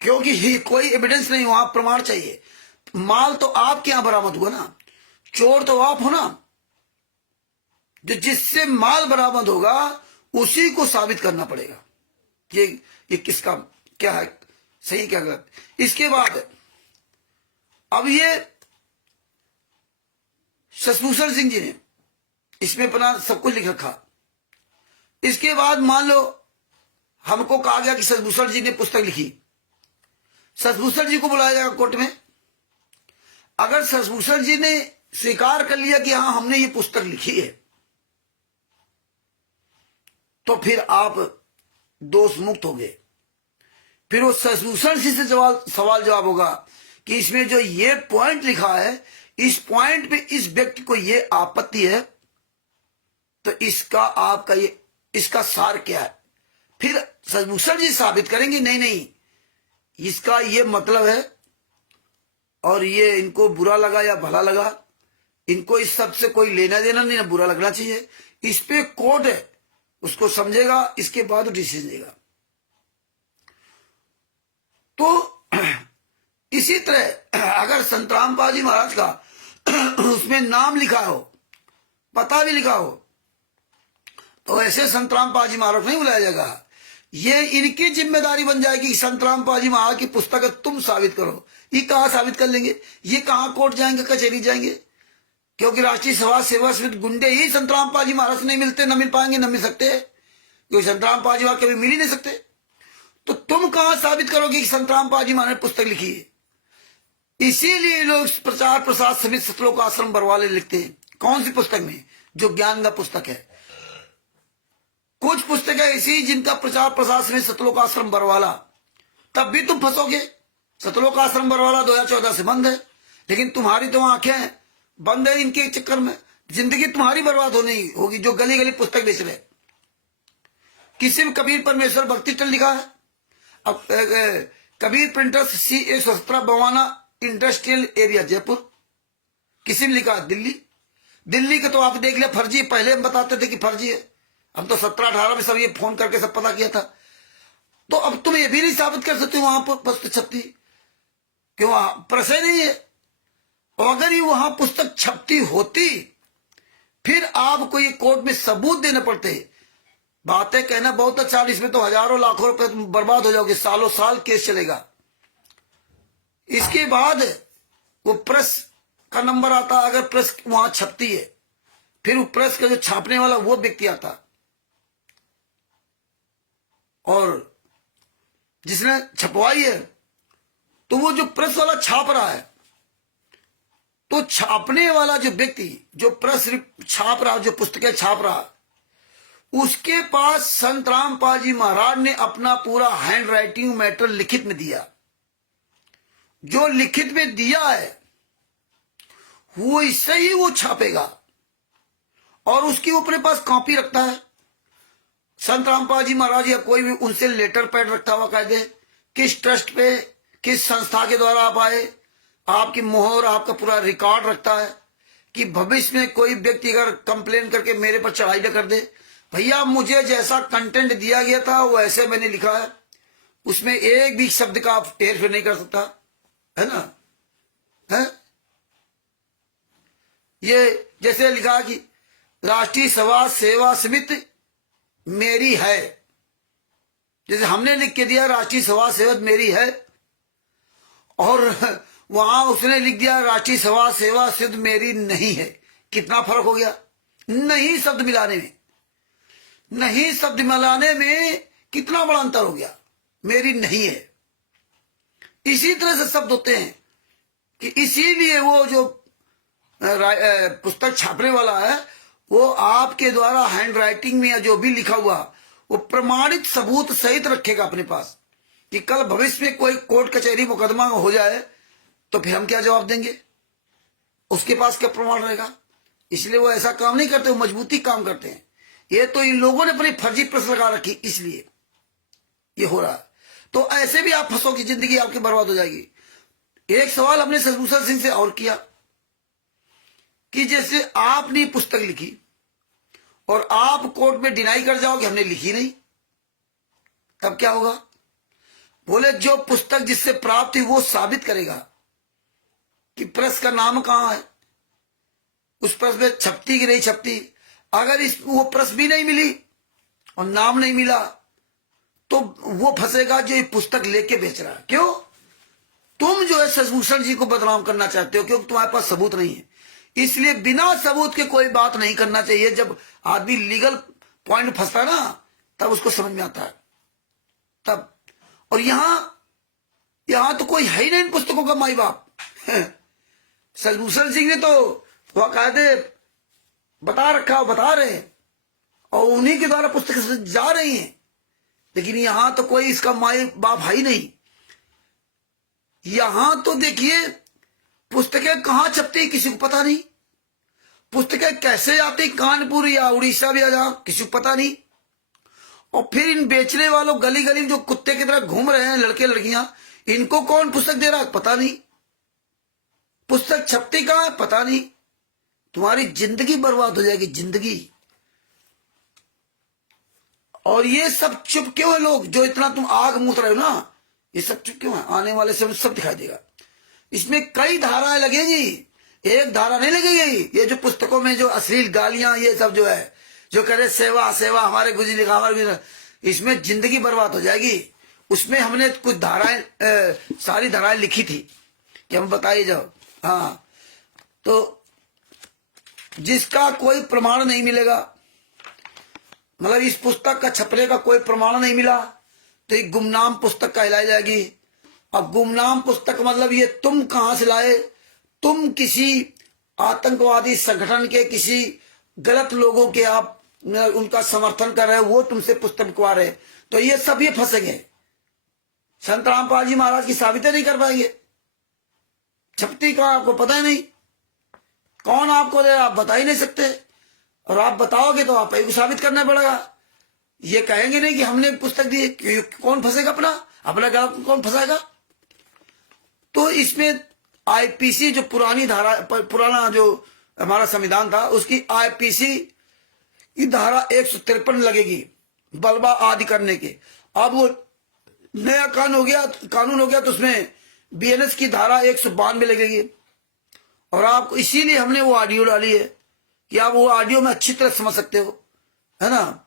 क्योंकि कोई एविडेंस नहीं, वहां प्रमाण चाहिए। माल तो आपके यहां बरामद हुआ ना, चोर तो आप हो ना, जो जिससे माल बरामद होगा उसी को साबित करना पड़ेगा ये किसका क्या है, सही क्या गलत। इसके बाद अब ये शशिभूषण सिंह जी ने इसमें अपना सब कुछ लिख रखा। इसके बाद मान लो हमको कहा गया कि शशिभूषण जी ने पुस्तक लिखी, शशिभूषण जी को बुलाया जाएगा कोर्ट में। अगर शशिभूषण जी ने स्वीकार कर लिया कि हाँ हमने ये पुस्तक लिखी है, तो फिर आप दोष मुक्त हो गए। फिर वो शशिभूषण जी से सवाल जवाब होगा कि इसमें जो ये पॉइंट लिखा है, इस पॉइंट पे इस व्यक्ति को ये आपत्ति है, तो इसका आपका ये इसका सार क्या है। फिर शशिभूषण जी साबित करेंगे नहीं नहीं इसका ये मतलब है और ये इनको बुरा लगा या भला लगा, इनको इस सब से कोई लेना देना नहीं, ना बुरा लगना चाहिए। इस पे कोर्ट है, उसको समझेगा, इसके बाद डिसीजन देगा। तो इसी तरह अगर संत रामपाल जी महाराज का उसमें नाम लिखा हो, पता भी लिखा हो, तो ऐसे संत रामपाल जी महाराज नहीं बुलाया जाएगा। ये इनकी जिम्मेदारी बन जाएगी कि संत रामपाल जी महाराज की पुस्तक तुम साबित करो। ये कहाँ साबित कर लेंगे, ये कहाँ कोर्ट जाएंगे, कचहरी जाएंगे, क्योंकि राष्ट्रीय समाज सेवा समिति गुंडे ही संत रामपाल जी महाराज से नहीं मिलते, न मिल पाएंगे, न मिल सकते, क्योंकि संत रामपाल जी महाराज कभी मिल ही नहीं सकते। तो तुम कहाँ साबित करोगे कि संत रामपाल जी महाराज ने पुस्तक लिखी है। इसीलिए लोग प्रचार प्रसार समिति सतलोक आश्रम बरवाले लिखते हैं। कौन सी पुस्तक में, जो ज्ञान का पुस्तक है। कुछ पुस्तकें ऐसी जिनका प्रचार प्रसार समिति सतलोक आश्रम बरवाला, तब भी तुम फंसोगे। सतलोक आश्रम बरवाला 2014 से बंद है, लेकिन तुम्हारी तो आंखें बंद है इनके चक्कर में। जिंदगी तुम्हारी बर्बाद होने होगी जो गली गली पुस्तक बेच रहे। किसी में कबीर परमेश्वर भक्ति टल लिखा है। अब Kabir printers C117 Bawana industrial area Jaipur, किसी ने लिखा दिल्ली। दिल्ली का तो आप देख लिया फर्जी, पहले हम बताते थे कि फर्जी है, हम तो 17-18 में सब ये फोन करके सब पता किया था। तो अब तुम ये भी नहीं साबित कर सकते वहां पर पुस्तक छपती, क्यों वहां प्रेस नहीं है। और अगर ये वहां पुस्तक छपती होती, फिर आपको ये कोर्ट में सबूत देने पड़ते। बातें कहना बहुत अच्छा, इसमें तो हजारों लाखों रुपए तुम बर्बाद हो जाओगे, सालों साल केस चलेगा। इसके बाद वो प्रेस का नंबर आता, अगर प्रेस वहां छपती है, फिर वो प्रेस का जो छापने वाला वो व्यक्ति आता, और जिसने छपवाई है, तो वो जो प्रेस वाला छाप रहा है, तो छापने वाला जो व्यक्ति जो प्रेस छाप रहा, जो पुस्तकें छाप रहा, उसके पास संत रामपाल जी महाराज ने अपना पूरा हैंड राइटिंग मैटर लिखित में दिया। जो लिखित में दिया है वो इससे ही वो छापेगा, और उसकी अपने पास कॉपी रखता है। संत रामपाल जी महाराज या कोई भी उनसे लेटर पैड रखता हुआ कायदे, किस ट्रस्ट पे, किस संस्था के द्वारा आप आए, आपकी मोहर, आपका पूरा रिकॉर्ड रखता है कि भविष्य में कोई व्यक्ति अगर कंप्लेन करके मेरे पर चढ़ाई न कर दे, भैया मुझे जैसा कंटेंट दिया गया था वो ऐसे मैंने लिखा है, उसमें एक भी शब्द का आप हेर फेर नहीं कर सकता, है ना। है ये जैसे लिखा कि राष्ट्रीय समाज सेवा समिति मेरी है, जैसे हमने लिख के दिया राष्ट्रीय समाज सेवा मेरी है, और वहां उसने लिख दिया राष्ट्रीय समाज सेवा सिद्ध मेरी नहीं है। कितना फर्क हो गया, नहीं शब्द मिलाने में, नहीं शब्द मिलाने में कितना बड़ा अंतर हो गया। मेरी नहीं है, इसी तरह से शब्द होते हैं कि इसीलिए वो जो पुस्तक छापने वाला है, वो आपके द्वारा हैंड राइटिंग में या जो भी लिखा हुआ वो प्रमाणित सबूत सहित रखेगा अपने पास, कि कल भविष्य में कोई कोर्ट कचहरी मुकदमा हो जाए तो फिर हम क्या जवाब देंगे, उसके पास क्या प्रमाण रहेगा। इसलिए वो ऐसा काम नहीं करते, वो मजबूती काम करते हैं। ये तो इन लोगों ने अपनी फर्जी प्रेस लगा रखी, इसलिए ये हो रहा है। तो ऐसे भी आप फंसोगे, जिंदगी आपकी बर्बाद हो जाएगी। एक सवाल हमने शशिभूषण सिंह से और किया कि जैसे आपने पुस्तक लिखी और आप कोर्ट में डिनाई कर जाओ कि हमने लिखी नहीं, तब क्या होगा। बोले जो पुस्तक जिससे प्राप्त हुई वो साबित करेगा कि प्रेस का नाम कहां है, उस प्रेस में छपती कि नहीं छपती। अगर वो प्रेस भी नहीं मिली और नाम नहीं मिला, तो वो फंसेगा जो ये पुस्तक लेके बेच रहा है। क्यों, तुम जो है शशिभूषण जी को बदनाम करना चाहते हो, क्योंकि तुम्हारे पास सबूत नहीं है। इसलिए बिना सबूत के कोई बात नहीं करना चाहिए। जब आदमी लीगल पॉइंट फंसता है ना, तब उसको समझ में आता है तब। और यहां तो कोई है ही नहीं इन पुस्तकों का माई बाप। सलभूषण सिंह ने तो बाकायदे बता रखा, बता रहे हैं, और उन्हीं के द्वारा पुस्तकें जा रही हैं। लेकिन यहां तो कोई इसका माई बाप है ही नहीं। यहां तो देखिए पुस्तकें कहां छपती किसी को पता नहीं, पुस्तकें कैसे आती कानपुर या उड़ीसा भी आ जा किसी को पता नहीं। और फिर इन बेचने वालों गली गली में जो कुत्ते की तरह घूम रहे हैं लड़के लड़कियां, इनको कौन पुस्तक दे रहा है पता नहीं, पुस्तक छपती कहां है पता नहीं। तुम्हारी जिंदगी बर्बाद हो जाएगी, जिंदगी। और ये सब चुप क्यों है लोग, जो इतना तुम आग मूत रहे हो ना, ये सब चुप क्यों है? आने वाले समय सब दिखाई देगा। इसमें कई धाराएं लगेगी, एक धारा नहीं लगेगी। ये जो पुस्तकों में जो अश्लील गालियां ये सब जो है, जो करे सेवा सेवा हमारे गुजरी लिखा हमारे, इसमें जिंदगी बर्बाद हो जाएगी। उसमें हमने कुछ धाराएं सारी धाराएं लिखी थी कि हम बताइए जाओ। हाँ, तो जिसका कोई प्रमाण नहीं मिलेगा, मतलब इस पुस्तक का छपने का कोई प्रमाण नहीं मिला, तो एक गुमनाम पुस्तक कहलाई जाएगी। अब गुमनाम पुस्तक मतलब ये तुम कहां से लाए, तुम किसी आतंकवादी संगठन के किसी गलत लोगों के आप उनका समर्थन कर रहे हो, वो तुमसे पुस्तक बिकवा रहे, तो ये सब ये फंसेंगे। संत रामपाल जी महाराज की साबितें नहीं कर पाएंगे। छपती का आपको पता ही नहीं, कौन आपको दे आप बता ही नहीं सकते, और आप बताओगे तो आप को साबित करना पड़ेगा। ये कहेंगे नहीं कि हमने पुस्तक दी, कौन फंसेगा, अपना गला कौन फंसाएगा। तो इसमें आईपीसी जो पुरानी धारा, पुराना जो हमारा संविधान था, उसकी आईपीसी की धारा 153 लगेगी बलवा आदि करने के। अब वो नया कानून हो गया तो उसमें बीएनएस की धारा 192 लगेगी। और आपको इसीलिए हमने वो ऑडियो डाली है कि आप वो ऑडियो में अच्छी तरह समझ सकते हो, है ना,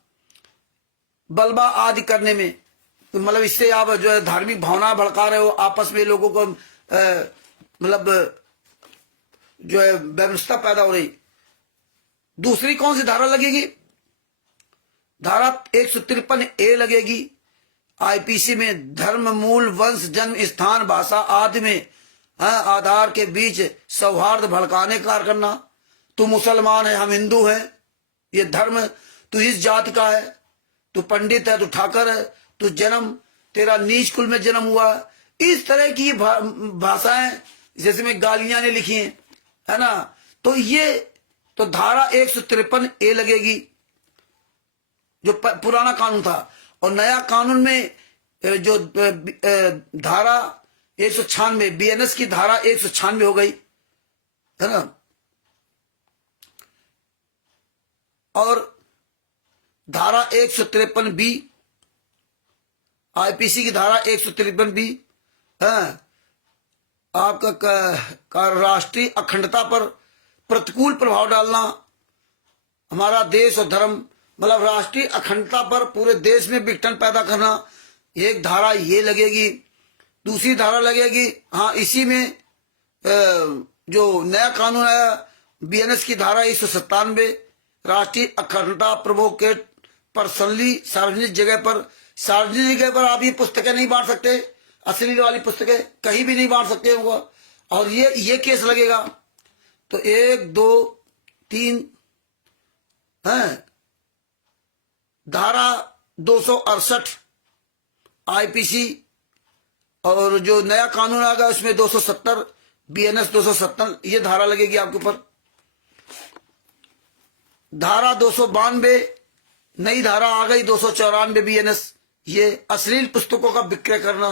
बलवा आदि करने में। तो मतलब इससे आप जो है धार्मिक भावना भड़का रहे हो, आपस में लोगों को मतलब जो है व्यवस्था पैदा हो रही। दूसरी कौन सी धारा लगेगी, धारा 153A लगेगी आईपीसी में। धर्म, मूल, वंश, जन्म स्थान, भाषा आदि में आधार के बीच सौहार्द भड़काने का कार्य करना। तू मुसलमान है, हम हिंदू हैं, ये धर्म, तू इस जाति का है, तू पंडित है, तू ठाकर है, तू जन्म तेरा नीच कुल में जन्म हुआ। इस तरह की भाषाएं जैसे में गालियां ने लिखी हैं, है ना। तो ये तो धारा 153A लगेगी जो पुराना कानून था। और नया कानून में जो धारा 196 बीएनएस की धारा 196 हो गई, है ना। और धारा 153B आईपीसी की धारा 153B है आपका राष्ट्रीय अखंडता पर प्रतिकूल प्रभाव डालना, हमारा देश और धर्म, मतलब राष्ट्रीय अखंडता पर पूरे देश में विघटन पैदा करना। एक धारा ये लगेगी। दूसरी धारा लगेगी, हाँ, इसी में जो नया कानून आया बीएनएस की धारा 197 राष्ट्रीय अखंडता प्रोवोकेट पर्सनली सार्वजनिक जगह पर आप ये पुस्तकें नहीं बांट सकते, अश्लील वाली पुस्तकें कहीं भी नहीं बांट सकते होगा। और ये केस लगेगा। तो 1, 2, 3 है धारा 268 आईपीसी, और जो नया कानून आ गया उसमें 270 बीएनएस 270 ये धारा लगेगी आपके ऊपर। धारा 292 नई धारा आ गई 294 बीएनएस, ये अश्लील पुस्तकों का विक्रय करना,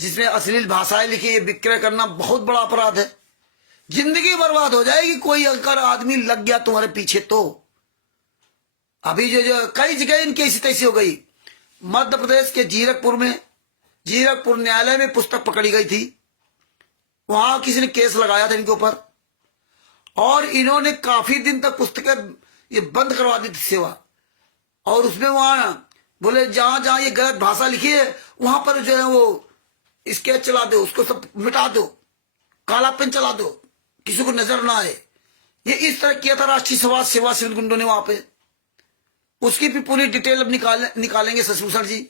जिसमें अश्लील भाषाएं लिखी, ये विक्रय करना बहुत बड़ा अपराध है। जिंदगी बर्बाद हो जाएगी कोई अगर आदमी लग गया तुम्हारे पीछे तो। अभी जो कई जगह इनकी ऐसी तैसी हो गई। मध्य प्रदेश के जीरकपुर न्यायालय में पुस्तक पकड़ी गई थी, वहां किसी ने केस लगाया था इनके ऊपर, और इन्होंने काफी दिन तक पुस्तकें ये बंद करवा दी थी सेवा। और उसमें वहां बोले जहां जहां ये गलत भाषा लिखी है वहां पर जो है वो स्केच चला दो, उसको सब मिटा दो, काला पेन चला दो, किसी को नजर ना आए। ये इस तरह किया था राष्ट्रीय समाज सेवा समिति गुंडों ने वहां पे। उसकी भी पूरी डिटेल अब निकालेंगे शशिभूषण जी,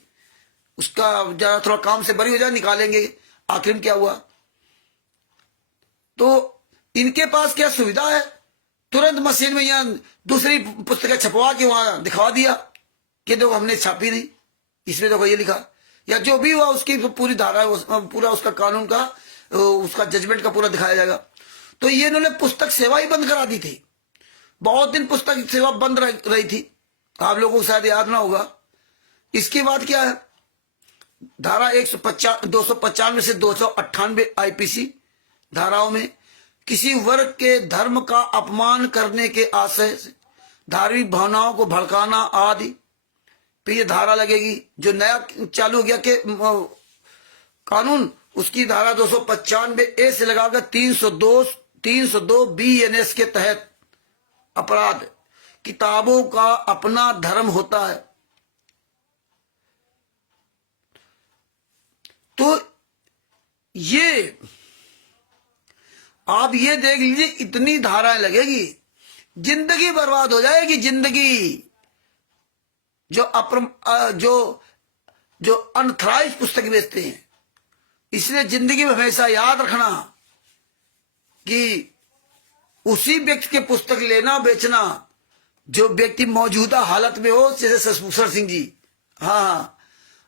उसका जरा थोड़ा काम से बरी हो जाए, निकालेंगे आखिर में क्या हुआ। तो इनके पास क्या सुविधा है, तुरंत मशीन में यहाँ दूसरी पुस्तकें छपवा के वहां दिखा दिया कि देखो हमने छापी नहीं, इसमें देखो ये लिखा, या जो भी हुआ उसकी पूरी धारा पूरा उसका कानून का उसका जजमेंट का पूरा दिखाया जाएगा। तो ये इन्होंने पुस्तक सेवा ही बंद करा दी थी। बहुत दिन पुस्तक सेवा बंद रही थी, आप लोगों को शायद याद ना होगा। इसके बाद क्या है, धारा 295 से 298 आईपीसी धाराओं में किसी वर्ग के धर्म का अपमान करने के आशय से धार्मिक भावनाओं को भड़काना आदि पे ये धारा लगेगी। जो नया चालू हो गया के कानून, उसकी धारा 295A से लगाकर 302 BNS के तहत अपराध, किताबों का अपना धर्म होता है। तो ये आप ये देख लीजिए, इतनी धाराएं लगेगी, जिंदगी बर्बाद हो जाएगी, जिंदगी। जो अनथराइज पुस्तक बेचते हैं, इसलिए जिंदगी में हमेशा याद रखना कि उसी व्यक्ति के पुस्तक लेना बेचना जो व्यक्ति मौजूदा हालत में हो, जैसे शशिभूषण सिंह जी, हाँ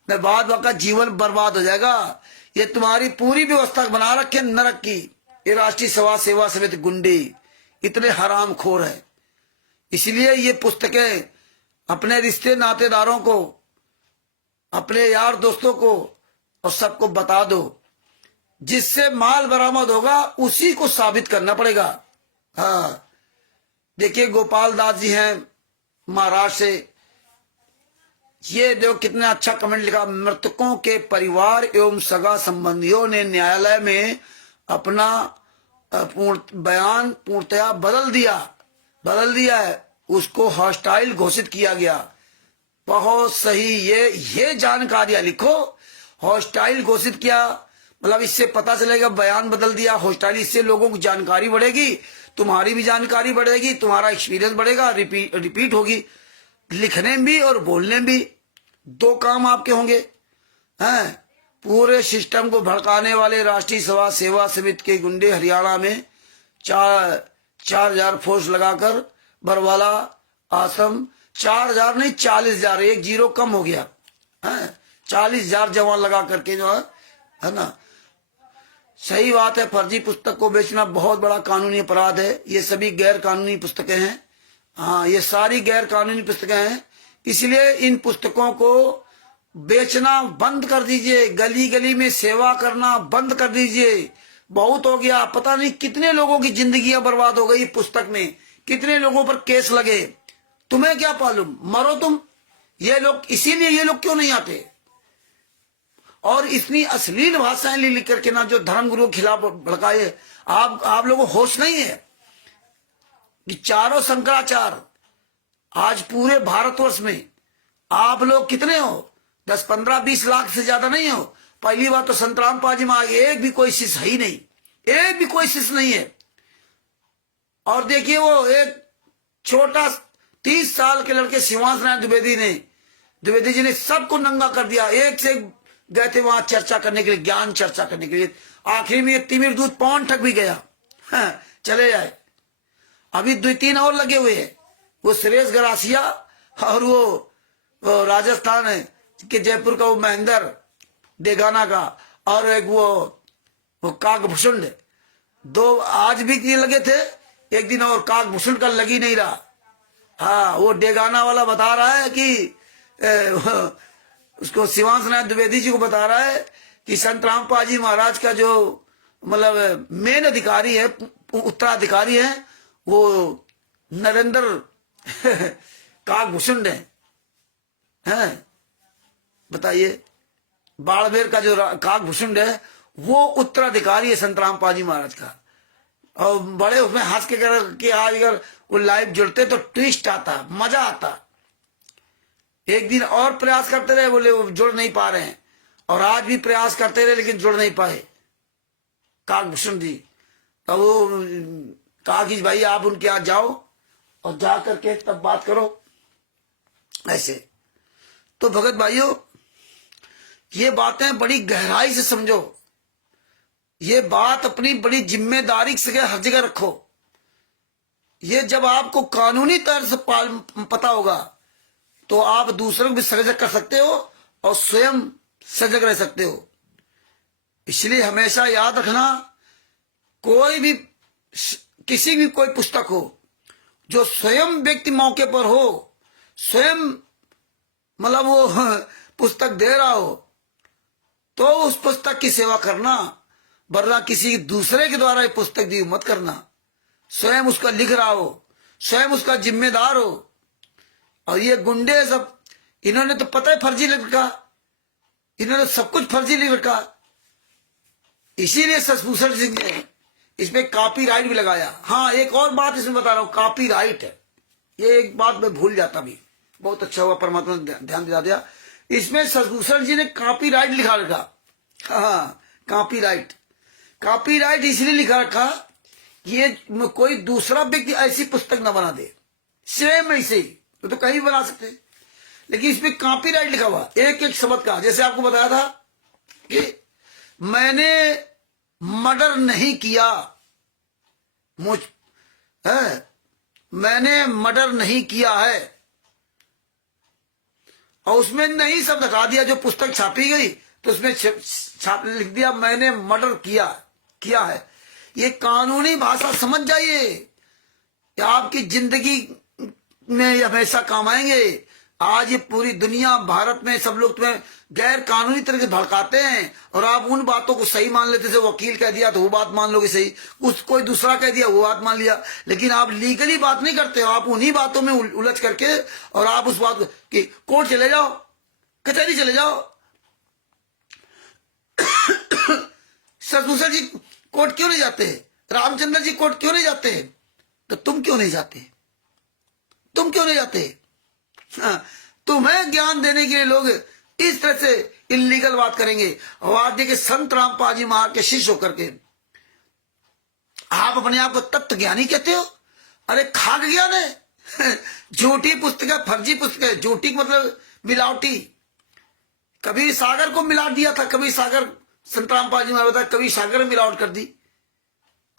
मैं बाद वक्त जीवन बर्बाद हो जाएगा। ये तुम्हारी पूरी व्यवस्था बना रखे नरक की, ये राष्ट्रीय समाज सेवा समिति गुंडे इतने हराम खोर है। इसलिए ये पुस्तकें अपने रिश्ते नातेदारों को, अपने यार दोस्तों को और सबको बता दो, जिससे माल बरामद होगा उसी को साबित करना पड़ेगा। हाँ देखिए, गोपाल दास जी हैं महाराष्ट्र से, ये देखो कितना अच्छा कमेंट लिखा, मृतकों के परिवार एवं सगा संबंधियों ने न्यायालय में अपना बयान पूर्णतया बदल दिया है, उसको हॉस्टाइल घोषित किया गया। बहुत सही, ये जानकारियां लिखो। हॉस्टाइल घोषित किया मतलब इससे पता चलेगा बयान बदल दिया, हॉस्टाइल, इससे लोगों की जानकारी बढ़ेगी, तुम्हारी भी जानकारी बढ़ेगी, तुम्हारा एक्सपीरियंस बढ़ेगा, रिपीट होगी, लिखने में भी और बोलने में भी, दो काम आपके होंगे। हैं पूरे सिस्टम को भड़काने वाले राष्ट्रीय सेवा समिति के गुंडे हरियाणा में 4,000 फोर्स लगाकर बरवाला आश्रम, 4,000 नहीं 40,000, 1 जीरो कम हो गया है, 40,000 जवान लगा करके जो है ना। सही बात है, फर्जी पुस्तक को बेचना बहुत बड़ा कानूनी अपराध है। ये सभी गैर कानूनी पुस्तकें हैं, हाँ ये सारी गैर कानूनी पुस्तकें हैं। इसलिए इन पुस्तकों को बेचना बंद कर दीजिए, गली गली में सेवा करना बंद कर दीजिए। बहुत हो गया, पता नहीं कितने लोगों की जिंदगियां बर्बाद हो गई पुस्तक में, कितने लोगों पर केस लगे, तुम्हें क्या मालूम, मरो तुम। ये लोग, इसीलिए ये लोग क्यों नहीं आते, और इतनी अश्लील भाषाएं लिख करके ना जो धर्मगुरुओं के खिलाफ भड़काए। आप लोगों को होश नहीं है कि चारों शंकराचार्य आज पूरे भारतवर्ष में आप लोग कितने हो, 10, 15, 20 लाख से ज्यादा नहीं हो। पहली बात तो संतराम पाजी में आगे एक भी कोई शिष्य है ही नहीं, एक भी कोई शिष्य नहीं है। और देखिए वो एक छोटा 30 साल के लड़के शिवांश नारायण द्विवेदी जी ने सबको नंगा कर दिया। एक से गए थे वहां चर्चा करने के लिए, ज्ञान चर्चा करने के लिए, आखिर में ये तिमिर दूध पौन ठग भी गया। हाँ, चले जाए। अभी 2-3 और लगे हुए हैं, वो सुरेश गरासिया और वो राजस्थान के जयपुर का वो महेंद्र देगाना का, और एक वो काकभूषण, 2 आज भी ये लगे थे एक दिन, और काकभूषण का लग ही नहीं रहा। हाँ वो डेगाना वाला बता रहा है कि उसको शिवांश नारायण द्विवेदी जी को बता रहा है कि संत रामपाल जी महाराज का जो मतलब मेन अधिकारी है, उत्तराधिकारी है, वो नरेंद्र काकभूषण है। बताइए, बाड़मेर का जो काकभूषण है वो उत्तराधिकारी है संत रामपाल जी महाराज का। और बड़े उसमें हंस के कि आज अगर वो लाइव जुड़ते तो ट्विस्ट आता, मजा आता। एक दिन और प्रयास करते रहे, बोले वो जुड़ नहीं पा रहे हैं, और आज भी प्रयास करते रहे लेकिन जुड़ नहीं पाए काकभूषण जी। तो वो कहा कि भाई आप उनके यहाँ जाओ और जा करके तब बात करो ऐसे। तो भगत भाइयों, ये बातें बड़ी गहराई से समझो, ये बात अपनी बड़ी जिम्मेदारी से हर जगह रखो। ये जब आपको कानूनी तौर से पता होगा तो आप दूसरों को भी सजग कर सकते हो और स्वयं सजग रह सकते हो। इसलिए हमेशा याद रखना, कोई भी किसी भी कोई पुस्तक हो जो स्वयं व्यक्ति मौके पर हो, स्वयं मतलब वो पुस्तक दे रहा हो, तो उस पुस्तक की सेवा करना, वरना किसी दूसरे के द्वारा ये पुस्तक दी मत करना। स्वयं उसका लिख रहा हो, स्वयं उसका जिम्मेदार हो। और ये गुंडे सब, इन्होंने तो पता है फर्जी लिख रखा, इन्होंने सब कुछ फर्जी लिख रखा। इसीलिए शशिभूषण सिंह ने इसमें कॉपीराइट भी लगाया। हाँ, एक और बात इसमें बता रहा हूं, कॉपीराइट है, ये एक बात मैं भूल जाता भी, बहुत अच्छा हुआ परमात्मा ने ध्यान दिला दिया। इसमें शशिभूषण जी ने कॉपीराइट लिखा रखा। हाँ, कॉपीराइट, कॉपीराइट इसलिए लिखा रखा कि ये कोई दूसरा व्यक्ति ऐसी पुस्तक न बना दे, सेम ऐसे ही तो कहीं भी बना सकते, लेकिन इसमें कॉपीराइट लिखा हुआ एक एक शब्द का। जैसे आपको बताया था कि मैंने मर्डर नहीं किया, मैंने मर्डर नहीं किया है, और उसमें नहीं शब्द हटा दिया। जो पुस्तक छापी गई तो उसमें छाप लिख दिया मैंने मर्डर किया है। ये कानूनी भाषा समझ जाइए, आपकी जिंदगी में हमेशा काम आएंगे। आज ये पूरी दुनिया, भारत में सब लोग तुम्हें गैर कानूनी तरह से भड़काते हैं, और आप उन बातों को सही मान लेते। जैसे वकील कह दिया तो वो बात मान लोगे सही, कोई दूसरा कह दिया वो बात मान लिया, लेकिन आप लीगली बात नहीं करते हो। आप उन्हीं बातों में उलझ करके, और आप उस बात कि कोर्ट चले जाओ, कचहरी चले जाओ। शशिभूषण जी कोर्ट क्यों नहीं जाते, रामचंद्र जी कोर्ट क्यों नहीं जाते, तो तुम क्यों नहीं जाते, तुम क्यों नहीं जाते? हाँ, तुम्हें ज्ञान देने के लिए लोग इस तरह से इलीगल बात करेंगे। और आज देखिए, संत रामपाल जी महाराज के शिष्य होकर के आप अपने आप को तत्व ज्ञानी कहते हो। अरे खाक ज्ञान है, झूठी पुस्तक है, फर्जी पुस्तक है। झूठी मतलब मिलावटी। कभी सागर को मिला दिया था, कभी सागर, संत रामपाल जी महाराज बताया, कभी सागर में मिलावट कर दी,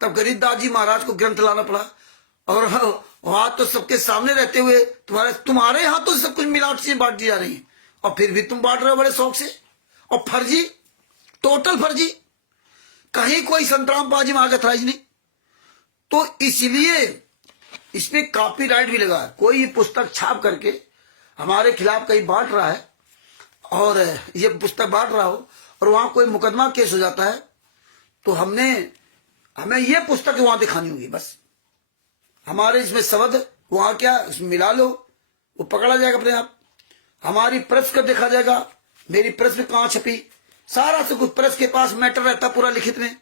तब गरीबदास जी महाराज को ग्रंथ लाना पड़ा। और वहां तो सबके सामने रहते हुए तुम्हारे यहां तो सब कुछ मिलावट से बांट दी जा रही है, और फिर भी तुम बांट रहे हो बड़े शौक से। और फर्जी, टोटल फर्जी, कहीं कोई संत रामपाल जी महाराज का अथराइज नहीं। तो इसलिए इसमें कॉपीराइट भी लगा। कोई ये पुस्तक छाप करके हमारे खिलाफ कहीं बांट रहा है, और ये पुस्तक बांट रहा हो, और वहां कोई मुकदमा केस हो जाता है, तो हमें ये पुस्तक वहां दिखानी होगी। बस हमारे इसमें शब्द वहां क्या मिला लो, वो पकड़ा जाएगा अपने आप। हमारी प्रेस का देखा जाएगा, मेरी प्रेस में कहां छपी, सारा सब कुछ प्रेस के पास मैटर रहता पूरा लिखित में।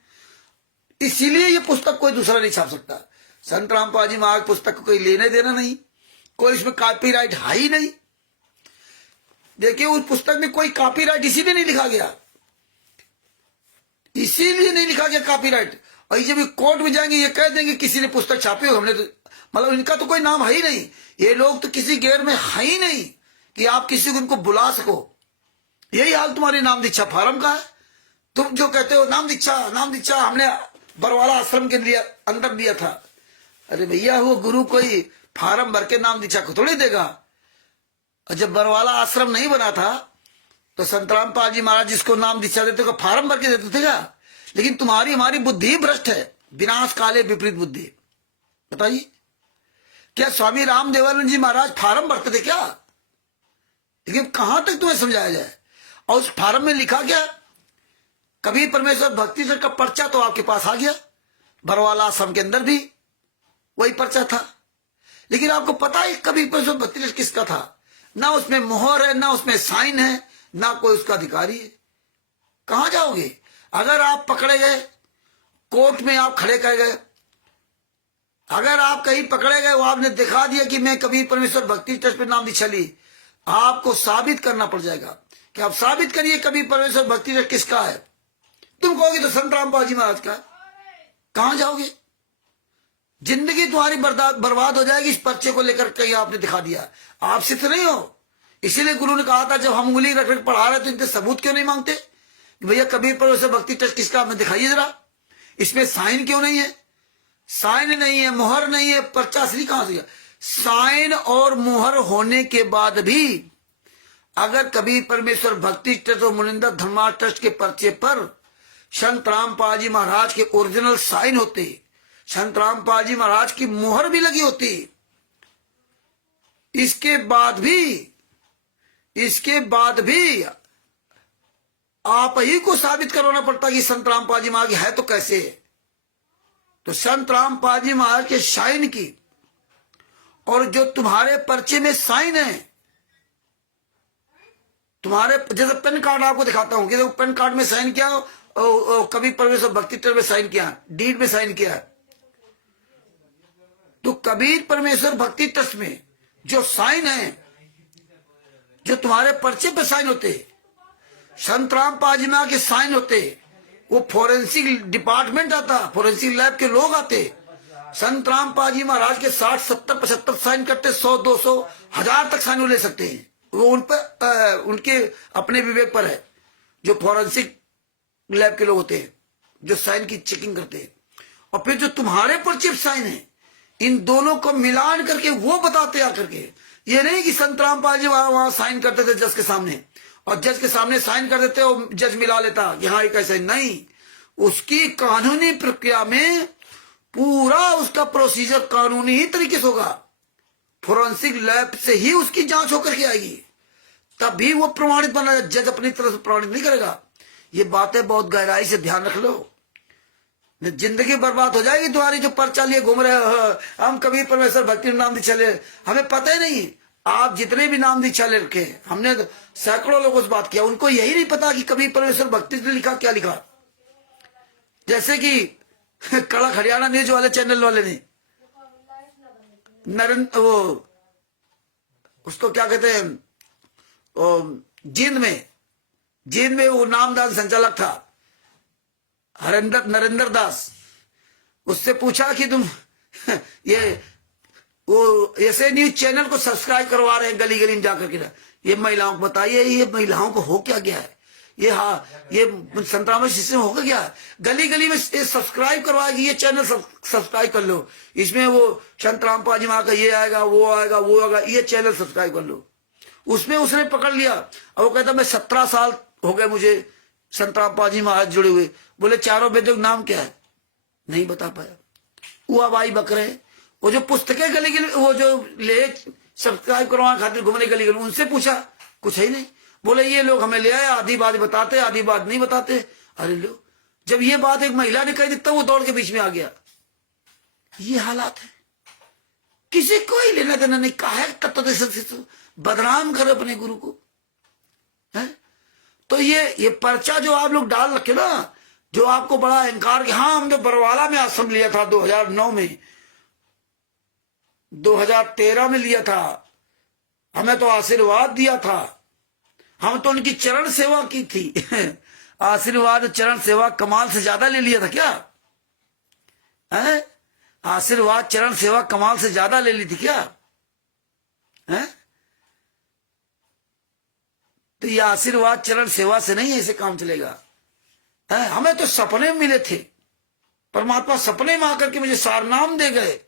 इसीलिए ये पुस्तक कोई दूसरा नहीं छाप सकता। संत रामपाल जी महाराज पुस्तक को कोई लेने देना नहीं, कोई इसमें कॉपीराइट है ही नहीं। देखिए, उस पुस्तक में कोई कॉपीराइट इसीलिए नहीं लिखा गया, इसीलिए नहीं लिखा गया कॉपीराइट। और जब कोर्ट में जाएंगे ये कह देंगे किसी ने पुस्तक छापी हो, हमने तो, मतलब इनका तो कोई नाम है ही नहीं। ये लोग तो किसी गेयर में है ही नहीं कि आप किसी को उनको बुला सको। यही हाल तुम्हारी नाम दीक्षा फार्म का है। तुम जो कहते हो नाम दीक्षा हमने बरवाला आश्रम के लिए अंदर दिया था। अरे भैया, वो गुरु कोई फार्म भर के नाम दीक्षा को थोड़ी देगा। और जब बरवाला आश्रम नहीं बना था तो संत रामपाल जी महाराज जिसको नाम दीक्षा देते थे फार्म भर के देते थे क्या? लेकिन तुम्हारी हमारी बुद्धि भ्रष्ट है, विनाश काले विपरीत बुद्धि। बताइए, क्या स्वामी रामदेवानंद जी महाराज फार्म भरते थे क्या? लेकिन कहां तक तुम्हें समझाया जाए। और उस फार्म में लिखा क्या? कबीर परमेश्वर भक्ति सर का पर्चा तो आपके पास आ गया, बरवाला आश्रम के अंदर भी वही पर्चा था। लेकिन आपको पता है कबीर परमेश्वर भक्ति सर किसका था? ना उसमें मोहर है, ना उसमें साइन है, ना कोई उसका अधिकारी है। कहां जाओगे? अगर आप पकड़े गए, कोर्ट में आप खड़े कर गए, अगर आप कहीं पकड़े गए, वो आपने दिखा दिया कि मैं कबीर परमेश्वर भक्ति ट्रस्ट पे नाम दीक्षा ली, आपको साबित करना पड़ जाएगा कि आप साबित करिए कबीर परमेश्वर भक्ति ट्रस्ट किसका है। तुम कहोगे तो संत रामपाल जी महाराज का। कहां जाओगे? जिंदगी तुम्हारी बर्बाद हो जाएगी इस पर्चे को लेकर कहीं आपने दिखा दिया। आप सिद्ध नहीं हो। इसीलिए गुरु ने कहा था जब हम उंगली रख रख पढ़ा रहे तो इनके सबूत क्यों नहीं मांगते कि भैया कबीर पर उसे भक्ति टेस्ट किसका, हमें दिखाइए जरा, इसमें साइन क्यों नहीं है? साइन नहीं है, मुहर नहीं है, पर्चा असली कहां से? साइन और मुहर होने के बाद भी अगर कबीर परमेश्वर भक्ति ट्रस्ट और मुनिंदर धर्मा ट्रस्ट के पर्चे पर संत रामपाल जी महाराज के ओरिजिनल साइन होते, संत रामपाल जी महाराज की मुहर भी लगी होती, इसके बाद भी आप ही को साबित करवाना पड़ता कि संत रामपाल जी महाराज है तो कैसे? तो संत रामपाल जी महाराज के साइन की और जो तुम्हारे पर्चे में साइन है, तुम्हारे जैसे पेन कार्ड आपको दिखाता हूं कि देखो पेन कार्ड में साइन किया, कबीर परमेश्वर भक्ति ट्रस्ट में साइन किया, डीड में साइन किया। तो कबीर परमेश्वर भक्ति ट्रस्ट में जो साइन है, जो तुम्हारे पर्चे पे साइन होते, संत रामपाल जी महाराज के साइन होते, वो फोरेंसिक डिपार्टमेंट आता, फोरेंसिक लैब के लोग आते, संत रामपाल जी महाराज के 60, 70, 75 साइन करते, 100, 200, 1000 तक साइन ले सकते हैं। वो उन पर उनके अपने विवेक पर है। जो फोरेंसिक लैब के लोग होते हैं जो साइन की चेकिंग करते हैं, और फिर जो तुम्हारे पर्चे साइन है, इन दोनों को मिलान करके वो बताते आकर के। ये नहीं कि संत रामपाल जी वहां साइन करते थे जज के सामने, और जज के सामने साइन कर देते और जज मिला लेता कि हाँ एक ऐसा नहीं। उसकी कानूनी प्रक्रिया में पूरा उसका प्रोसीजर कानूनी ही तरीके से होगा। फोरेंसिक लैब से ही उसकी जांच होकर के आएगी, तभी वो प्रमाणित बना। जज अपनी तरफ से प्रमाणित नहीं करेगा। ये बातें बहुत गहराई से ध्यान रख लो, जिंदगी बर्बाद हो जाएगी तुम्हारी। जो पर्चा लिए घूम रहे हो, हम कबीर परमेश्वर भक्ति नाम दीक्षा ले, हमें पता ही नहीं। आप जितने भी नाम दीक्षा ले रखे, हमने तो सैकड़ों लोगों से बात किया, उनको यही नहीं पता कि कबीर परमेश्वर भक्ति ने लिखा क्या लिखा। जैसे कि कड़क हरियाणा न्यूज वाले चैनल वाले ने नरेंद्र वो उसको क्या कहते हैं, जींद में वो नामदान संचालक था नरेंद्र दास, उससे पूछा कि तुम वो ऐसे न्यूज चैनल को सब्सक्राइब करवा रहे हैं गली गली में जाकर के, ये महिलाओं को बताइए, ये महिलाओं को हो क्या गया है? ये संतराम सिस्टम होगा क्या? गली गली में सब्सक्राइब करवाएगी, ये चैनल सब्सक्राइब कर लो, इसमें वो संत रामपाल जी महाराज का ये आएगा, वो आएगा, वो आएगा, ये चैनल सब्सक्राइब कर लो। उसमें उसने पकड़ लिया और वो कहता मैं 17 साल हो गए मुझे संत रामपाल जी महाराज जुड़े हुए। बोले चारों वेदों का नाम क्या है? नहीं बता पाया। वो हवाई बकरे, वो जो पुस्तकें गली गली, वो जो ले सब्सक्राइब करवाने खातिर घूमने गली गली, उनसे पूछा, कुछ है नहीं। बोले ये लोग हमें ले आए, आधी बात बताते, आधी बात नहीं बताते। अरे लो, जब ये बात एक महिला ने कही दिखता, वो दौड़ के बीच में आ गया। ये हालात है, किसी को ही लेना देना नहीं। कहा तत्व बदनाम करो अपने गुरु को, है? तो ये पर्चा जो आप लोग डाल रखे ना, जो आपको बड़ा अहंकार कि हाँ हमने बरवाला में आश्रम लिया था 2009 में, 2013 में लिया था, हमें तो आशीर्वाद दिया था, हम तो उनकी चरण सेवा की थी। आशीर्वाद चरण सेवा कमाल से ज्यादा ले लिया था क्या? है? आशीर्वाद चरण सेवा कमाल से ज्यादा ले ली थी क्या? है? तो ये आशीर्वाद चरण सेवा से नहीं ऐसे काम चलेगा। है? हमें तो सपने मिले थे, परमात्मा सपने में आकर के मुझे सार नाम दे गए,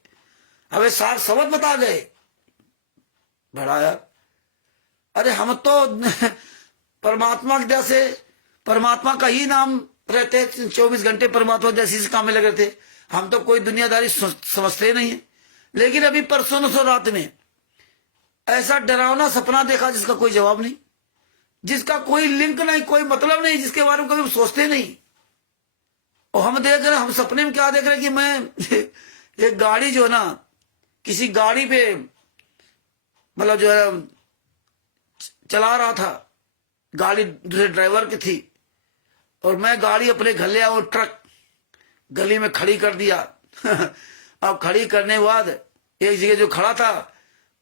हमें सार शब्द बता गए। बढ़ाया, अरे हम तो परमात्मा की दया से परमात्मा का ही नाम रहते, 24 घंटे परमात्मा जैसे इस काम में लगे थे। हम तो कोई दुनियादारी समझते नहीं है। लेकिन अभी परसों रात में ऐसा डरावना सपना देखा जिसका कोई जवाब नहीं, जिसका कोई लिंक नहीं, कोई मतलब नहीं, जिसके बारे में कभी सोचते नहीं। और हम देख रहे, हम सपने में क्या देख रहे कि मैं एक गाड़ी जो है ना, किसी गाड़ी पे मतलब जो है चला रहा था, गाड़ी दूसरे ड्राइवर की थी, और मैं गाड़ी अपने घर ले आया, वो ट्रक गली में खड़ी कर दिया। अब खड़ी करने के बाद एक जगह जो खड़ा था,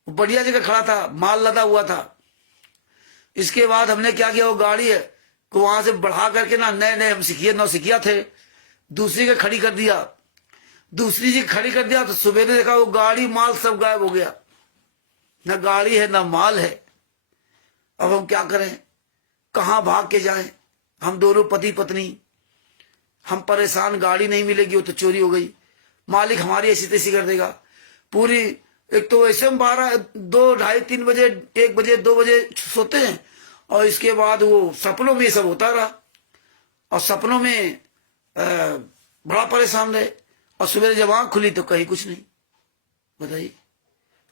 वो बढ़िया जगह खड़ा था, माल लदा हुआ था। इसके बाद हमने क्या किया, वो गाड़ी है को वहां से बढ़ा करके ना, नए नए हम नौसिखिया थे, दूसरी के खड़ी कर दिया। दूसरी चीज खड़ी कर दिया तो सवेरे देखा वो गाड़ी माल सब गायब हो गया, न गाड़ी है न माल है। अब हम क्या करें, कहां भाग के जाएं? हम दोनों पति पत्नी, हम परेशान, गाड़ी नहीं मिलेगी, वो तो चोरी हो गई, मालिक हमारी ऐसी तैसी कर देगा पूरी। एक तो ऐसे हम 12, 2, ढाई, 3 बजे, 1 बजे, 2 बजे सोते हैं, और इसके बाद वो सपनों में ये सब होता रहा, और सपनों में बड़ा परेशान रहे, और सुबह जब आंख खुली तो कहीं कुछ नहीं। बताइए।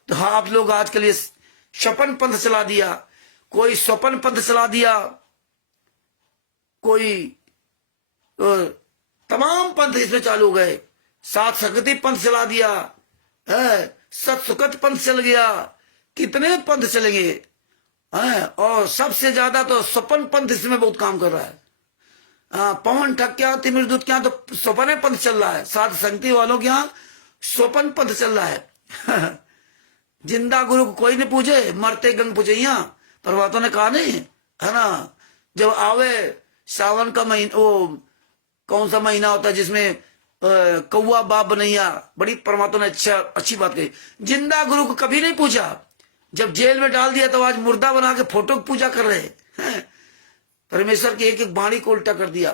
तो हाँ, आप लोग आजकल ये स्वपन पंथ चला दिया, कोई स्वपन पंथ चला दिया, कोई तमाम पंथ इसमें चालू हो गए, सात संगति पंथ चला दिया है, सत सुकत पंथ चल गया, कितने पंथ चलेंगे है, और सबसे ज्यादा तो स्वपन पंथ इसमें बहुत काम कर रहा है। पवन ठग क्या, तिमिर दूत क्या, तो स्वपन पंथ चल रहा है, सात संगति वालों के यहाँ स्वपन पंथ चल रहा है। जिंदा गुरु को कोई नहीं पूछे, मरते गंग पूछैया, परमात्मा ने कहा नहीं है ना। जब आवे सावन का महीना, वो कौन सा महीना होता है जिसमें कौआ बाप बनैया, बड़ी परमात्मा ने अच्छी बात कही। जिंदा गुरु को कभी नहीं पूछा, जब जेल में डाल दिया तो आज मुर्दा बना के फोटो की पूजा कर रहे हैं। परमेश्वर की एक एक वाणी को उल्टा कर दिया।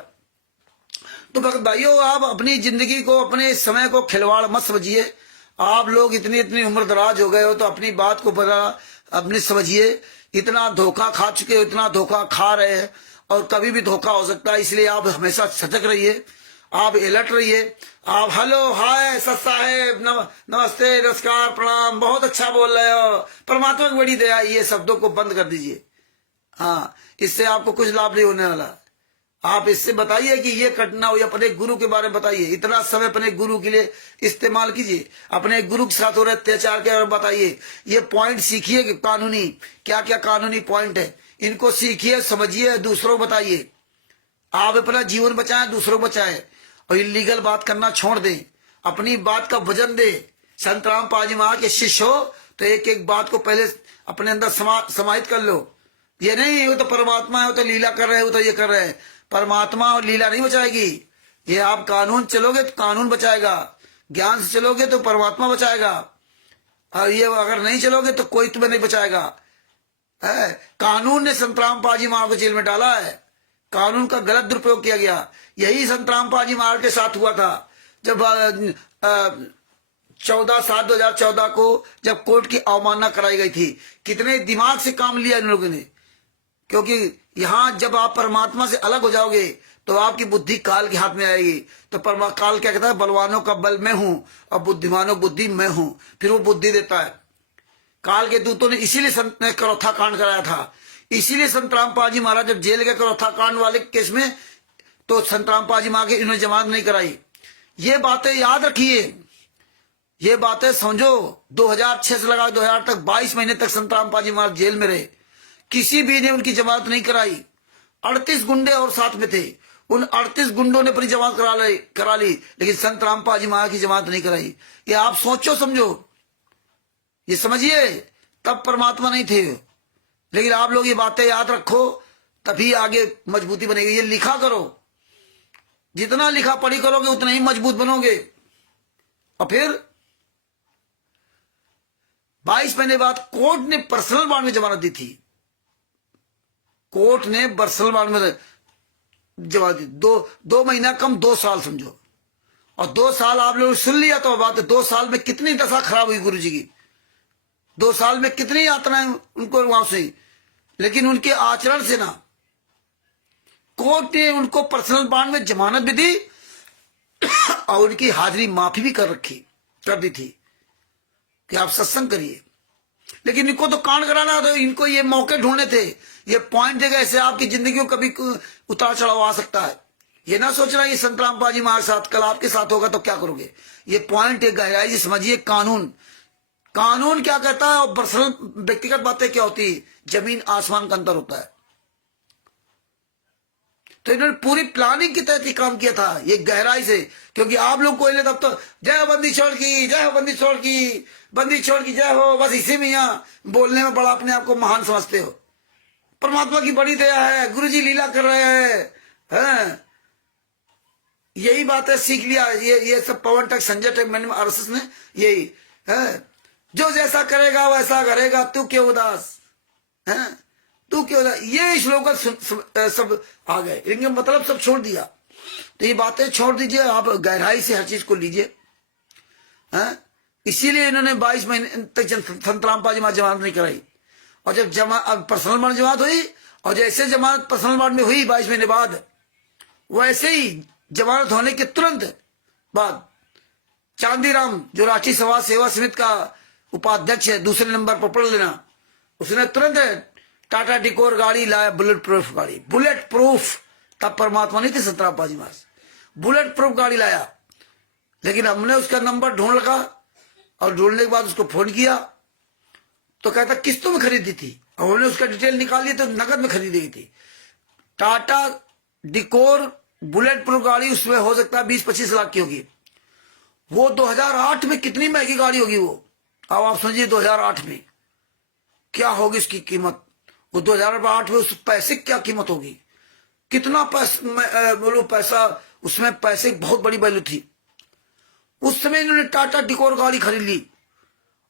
तो भक्त भाइयों, आप अपनी जिंदगी को, अपने समय को खिलवाड़ मत समझिए। आप लोग इतनी उम्र दराज हो गए हो तो अपनी बात को बड़ा अपने समझिए। इतना धोखा खा चुके हो, इतना धोखा खा रहे हैं, और कभी भी धोखा हो सकता है, इसलिए आप हमेशा सतर्क रहिए, आप अलर्ट रहिए। आप हेलो, हाय, सत साहेब, नमस्ते, नमस्कार, प्रणाम, बहुत अच्छा बोल रहे हो, परमात्मा की बड़ी दया, ये शब्दों को बंद कर दीजिए। हाँ, इससे आपको कुछ लाभ नहीं होने वाला। आप इससे बताइए कि ये घटना हुई, अपने गुरु के बारे में बताइए, इतना समय अपने गुरु के लिए इस्तेमाल कीजिए, अपने गुरु के साथ हो रहे अत्याचार के बारे में बताइए, ये पॉइंट सीखिए कि कानूनी क्या क्या कानूनी पॉइंट है, इनको सीखिए, समझिए, दूसरों को बताइए। आप अपना जीवन बचाएं, दूसरों को बचाएं, और इलीगल बात करना छोड़ दें, अपनी बात का वजन दे। संत रामपाल जी महाराज के शिष्य हो तो एक एक बात को पहले अपने अंदर समाहित कर लो। ये नहीं वो तो परमात्मा है, वो तो लीला कर रहे हैं, वो तो ये कर रहे हैं। परमात्मा और लीला नहीं बचाएगी, ये आप कानून चलोगे तो कानून बचाएगा, ज्ञान से चलोगे तो परमात्मा बचाएगा, और ये अगर नहीं चलोगे तो कोई तुम्हें नहीं बचाएगा। है, कानून ने संत रामपाल जी महाराज को जेल में डाला है, कानून का गलत दुरुपयोग किया गया। यही संत रामपाल जी महाराज के साथ हुआ था, जब 14/7/2014 को जब कोर्ट की अवमानना कराई गई थी। कितने दिमाग से काम लिया इन लोगों ने, क्योंकि यहां जब आप परमात्मा से अलग हो जाओगे तो आपकी बुद्धि काल के हाथ में आएगी। तो काल क्या कहता है, बलवानों का बल मैं हूं और बुद्धिमानों बुद्धि मैं हूं, फिर वो बुद्धि देता है। काल के दूतों ने इसीलिए संत ने करौथा कांड कराया था, इसीलिए संत रामपाल जी महाराज जब जेल गए करौथा कांड वाले केस में, तो संत रामपाल जी महाराज इन्होंने जमानत नहीं कराई। ये बातें याद रखिए, ये बातें समझो। 2006 से लगा 2000 तक 22 महीने तक संत रामपाल जी महाराज जेल में रहे, किसी भी ने उनकी जमानत नहीं कराई। 38 गुंडे और साथ में थे, उन 38 गुंडों ने अपनी जमानत करा ली, लेकिन संत रामपाल जी महाराज की जमानत नहीं कराई। ये आप सोचो समझो, ये समझिए, तब परमात्मा नहीं थे। लेकिन आप लोग ये बातें याद रखो, तभी आगे मजबूती बनेगी। ये लिखा करो, जितना लिखा पढ़ी करोगे उतना ही मजबूत बनोगे। और फिर 22 महीने बाद कोर्ट ने पर्सनल बॉन्ड में जमानत दी थी, कोर्ट ने पर्सनल बॉन्ड में जमानत दी। 2 महीना कम 2 साल समझो, और 2 साल आप लोग सुन लिया तो बात है। 2 साल में कितनी दशा खराब हुई गुरु जी की, 2 साल में कितनी यातनाएं उनको वहां से, लेकिन उनके आचरण से ना कोर्ट ने उनको पर्सनल बॉन्ड में जमानत भी दी और उनकी हाजिरी माफी भी कर दी थी कि आप सत्संग करिए। लेकिन इनको तो कांड कराना, तो इनको ये मौके ढूंढने थे, ये पॉइंट देगा, ऐसे आपकी जिंदगी में कभी उतार चढ़ाव आ सकता है। ये ना सोच रहा है ये संत रामपाल जी महाराज साथ कल आपके साथ होगा तो क्या करोगे। ये पॉइंट एक गहराई से समझिए। कानून क्या कहता है और पर्सनल व्यक्तिगत बातें क्या होती है, जमीन आसमान का अंतर होता है। तो इन्होंने पूरी प्लानिंग के तहत ही काम किया था, ये गहराई से। क्योंकि आप लोग कोई तब तो जय हो बंदी छोड़ की, जय हो बंदी छोड़ की, बंदी छोड़ की जय हो, बस इसी में यहाँ बोलने में बड़ा अपने आप को महान समझते हो। परमात्मा की बड़ी दया है, गुरु जी लीला कर रहे हैं। यही बात है, सीख लिया ये सब पवन तक संजय तक मैंने आरएसएस ने यही है, जो जैसा करेगा वैसा करेगा, तू क्यों उदास है, तू क्यों उदास, ये श्लोक सब आ गए, लेकिन मतलब सब छोड़ दिया। तो ये बातें छोड़ दीजिए, आप गहराई से हर चीज को लीजिए। इसीलिए इन्होंने 22 महीने तक संत रामपाल जी महाराज जमानत नहीं कराई, और जब अब पर्सनल बॉन्ड जमानत हुई, और जैसे जमानत पर्सनल बॉन्ड में हुई 22 महीने बाद, वैसे ही जमानत होने के तुरंत बाद चांदीराम जो राष्ट्रीय समाज सेवा समिति का उपाध्यक्ष है, दूसरे नंबर पर पढ़ लेना, उसने तुरंत टाटा डिकोर गाड़ी लाया, बुलेट प्रूफ गाड़ी, बुलेट प्रूफ। तब परमात्मा नहीं थे संत रामपाल जी महाराज, बुलेट प्रूफ गाड़ी लाया। लेकिन हमने उसका नंबर ढूंढ लगा, और ढूंढने के बाद उसको फोन किया तो कहता किस्तों में खरीदी थी, और हमने उसका डिटेल निकाल लिया तो नकद में खरीदी गई थी। टाटा डिकोर बुलेट प्रूफ गाड़ी, उसमें हो सकता है 20-25 लाख की होगी। वो 2008 में कितनी महंगी गाड़ी होगी वो, अब आप समझिए 2008 में क्या होगी उसकी कीमत। वो 2008 में उस पैसे क्या कीमत होगी, कितना पैसा उसमें, पैसे बहुत बड़ी वैल्यू थी उस समय। इन्होंने टाटा डिकोर गाड़ी खरीद ली,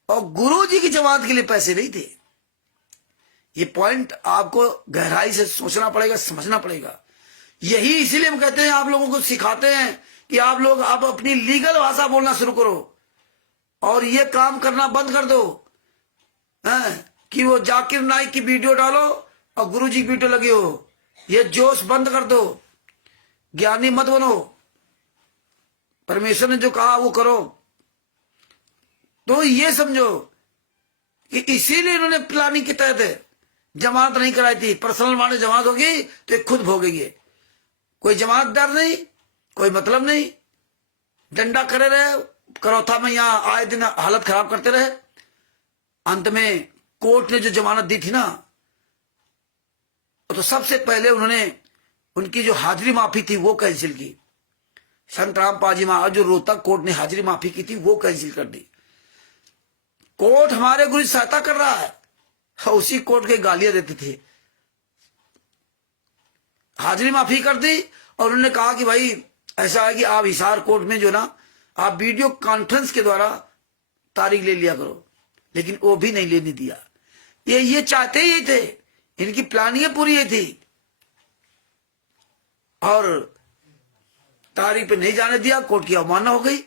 और गुरुजी की जमानत के लिए पैसे नहीं थे। ये पॉइंट आपको गहराई से सोचना पड़ेगा, समझना पड़ेगा। यही इसीलिए हम कहते हैं, आप लोगों को सिखाते हैं कि आप लोग आप अपनी लीगल भाषा बोलना शुरू करो, और ये काम करना बंद कर दो कि वो जाकिर नाइक की वीडियो डालो और गुरुजी की वीडियो लगी हो। ये जोश बंद कर दो, ज्ञानी मत बनो, परमेश्वर ने जो कहा वो करो। तो ये समझो कि इसीलिए इन्होंने प्लानिंग के तहत जमानत नहीं कराई थी। पर्सनल बॉन्ड जमानत होगी तो खुद भोगेंगे, कोई जमानतदार नहीं, कोई मतलब नहीं, डंडा करे रहे, करौथा में यहाँ आए दिन हालत खराब करते रहे। अंत में कोर्ट ने जो जमानत दी थी ना, तो सबसे पहले उन्होंने उनकी जो हाजिरी माफी थी वो कैंसिल की। संत रामपाल जी महाराज जो रोहतक कोर्ट ने हाजिरी माफी की थी वो कैंसिल कर दी। कोर्ट हमारे गुरु सहायता कर रहा है, उसी कोर्ट के गालियां देते थे। हाजिरी माफी कर दी, और उन्होंने कहा कि भाई ऐसा है कि आप हिसार कोर्ट में जो ना आप वीडियो कॉन्फ्रेंस के द्वारा तारीख ले लिया करो, लेकिन वो भी नहीं लेने दिया। ये चाहते ही थे, इनकी प्लानिंग पूरी ये थी, और तारीख पे नहीं जाने दिया। कोर्ट की अवमानना हो गई।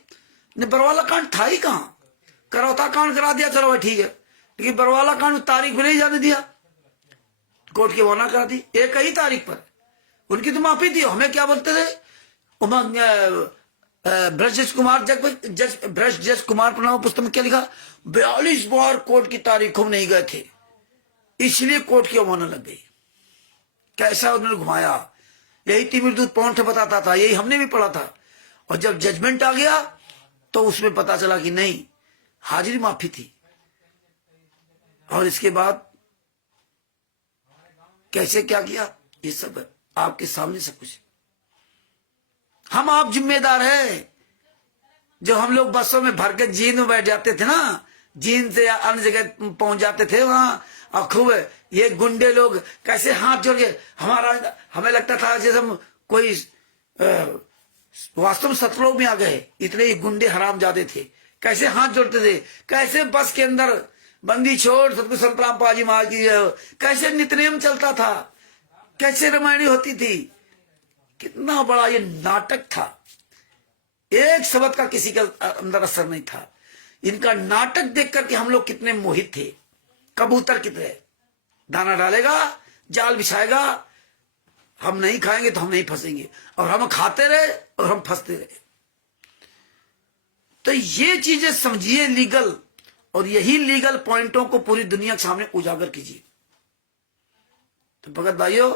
बरवाला कांड था ही कहां, करौता कांड करा दिया, चलो भाई ठीक है, लेकिन बरवाला कांड तारीख पे नहीं जाने दिया, कोर्ट की अवमानना करा दी। एक ही तारीख पर उनकी तो माफी थी। हमें क्या बोलते थे, ब्रज कुमार प्रणाम पुस्तक में क्या लिखा, 42 बार कोर्ट की तारीखों में नहीं गए थे, इसलिए कोर्ट की अवमानना लग गई। कैसा उन्होंने घुमाया, यही तिमिरदूत पौंठ बताता था, यही हमने भी पढ़ा था। और जब जजमेंट आ गया तो उसमें पता चला कि नहीं, हाजिरी माफी थी। और इसके बाद कैसे क्या किया, ये सब आपके सामने सब कुछ। हम आप जिम्मेदार है। जो हम लोग बसों में भर के जींद में बैठ जाते थे ना, जींद से अन्य जगह पहुंच जाते थे वहां, और खूब ये गुंडे लोग कैसे हाथ जोड़ के हमारा, हमें लगता था जैसे हम कोई वास्तव में सतलोक में आ गए। इतने ही गुंडे हराम जाते थे, कैसे हाथ जोड़ते थे, कैसे बस के अंदर बंदी छोड़ सतगुरु संत रामपाल जी महाराज की कैसे नित्यनेम चलता था, कैसे रामायणी होती थी, कितना बड़ा ये नाटक था। एक शब्द का किसी के अंदर असर नहीं था। इनका नाटक देख करके हम लोग कितने मोहित थे। कबूतर कितने दाना डालेगा, जाल बिछाएगा, हम नहीं खाएंगे तो हम नहीं फंसेंगे, और हम खाते रहे और हम फंसते रहे। तो ये चीजें समझिए लीगल, और यही लीगल पॉइंटों को पूरी दुनिया के सामने उजागर कीजिए। तो भगत भाइयों,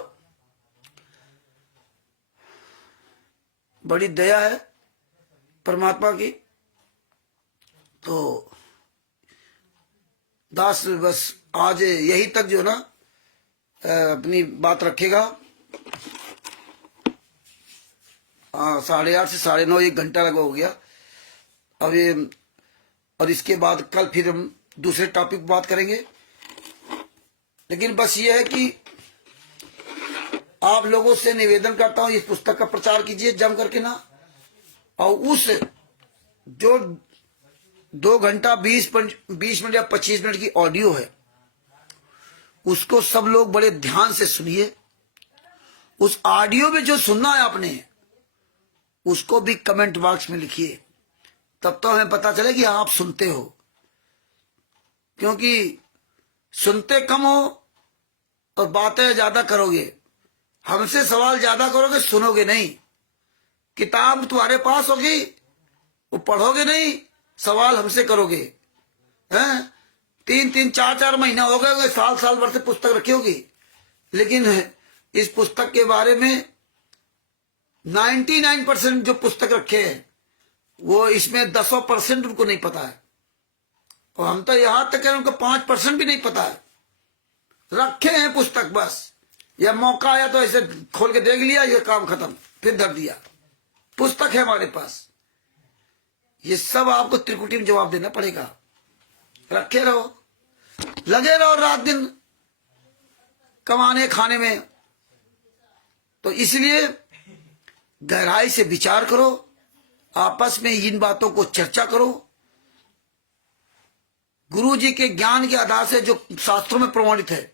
बड़ी दया है परमात्मा की। तो दास बस आज यही तक जो ना अपनी बात रखेगा। 8:30 से 9:30 1 घंटा लगा हो गया अब ये। और इसके बाद कल फिर हम दूसरे टॉपिक पर बात करेंगे। लेकिन बस ये है कि आप लोगों से निवेदन करता हूं, इस पुस्तक का प्रचार कीजिए जम करके ना, और उस जो 2 घंटा 20 मिनट या 25 मिनट की ऑडियो है, उसको सब लोग बड़े ध्यान से सुनिए। उस ऑडियो में जो सुनना है आपने, उसको भी कमेंट बॉक्स में लिखिए, तब तो हमें पता चले कि आप सुनते हो। क्योंकि सुनते कम हो और बातें ज्यादा करोगे, हमसे सवाल ज्यादा करोगे, सुनोगे नहीं। किताब तुम्हारे पास होगी, वो पढ़ोगे नहीं, सवाल हमसे करोगे। हैं 3-3 4-4 महीना हो गए, साल भर से पुस्तक रखी होगी, लेकिन इस पुस्तक के बारे में 99% जो पुस्तक रखे हैं, वो इसमें 10% उनको नहीं पता है। और हम तो यहां तक है उनको 5% भी नहीं पता है। रखे हैं पुस्तक, बस या मौका आया तो ऐसे खोल के देख लिया, ये काम खत्म, फिर धर दिया। पुस्तक है हमारे पास। ये सब आपको त्रिकुटी में जवाब देना पड़ेगा। रखे रहो, लगे रहो रात दिन कमाने खाने में। तो इसलिए गहराई से विचार करो, आपस में इन बातों को चर्चा करो। गुरु जी के ज्ञान के आधार से जो शास्त्रों में प्रमाणित है,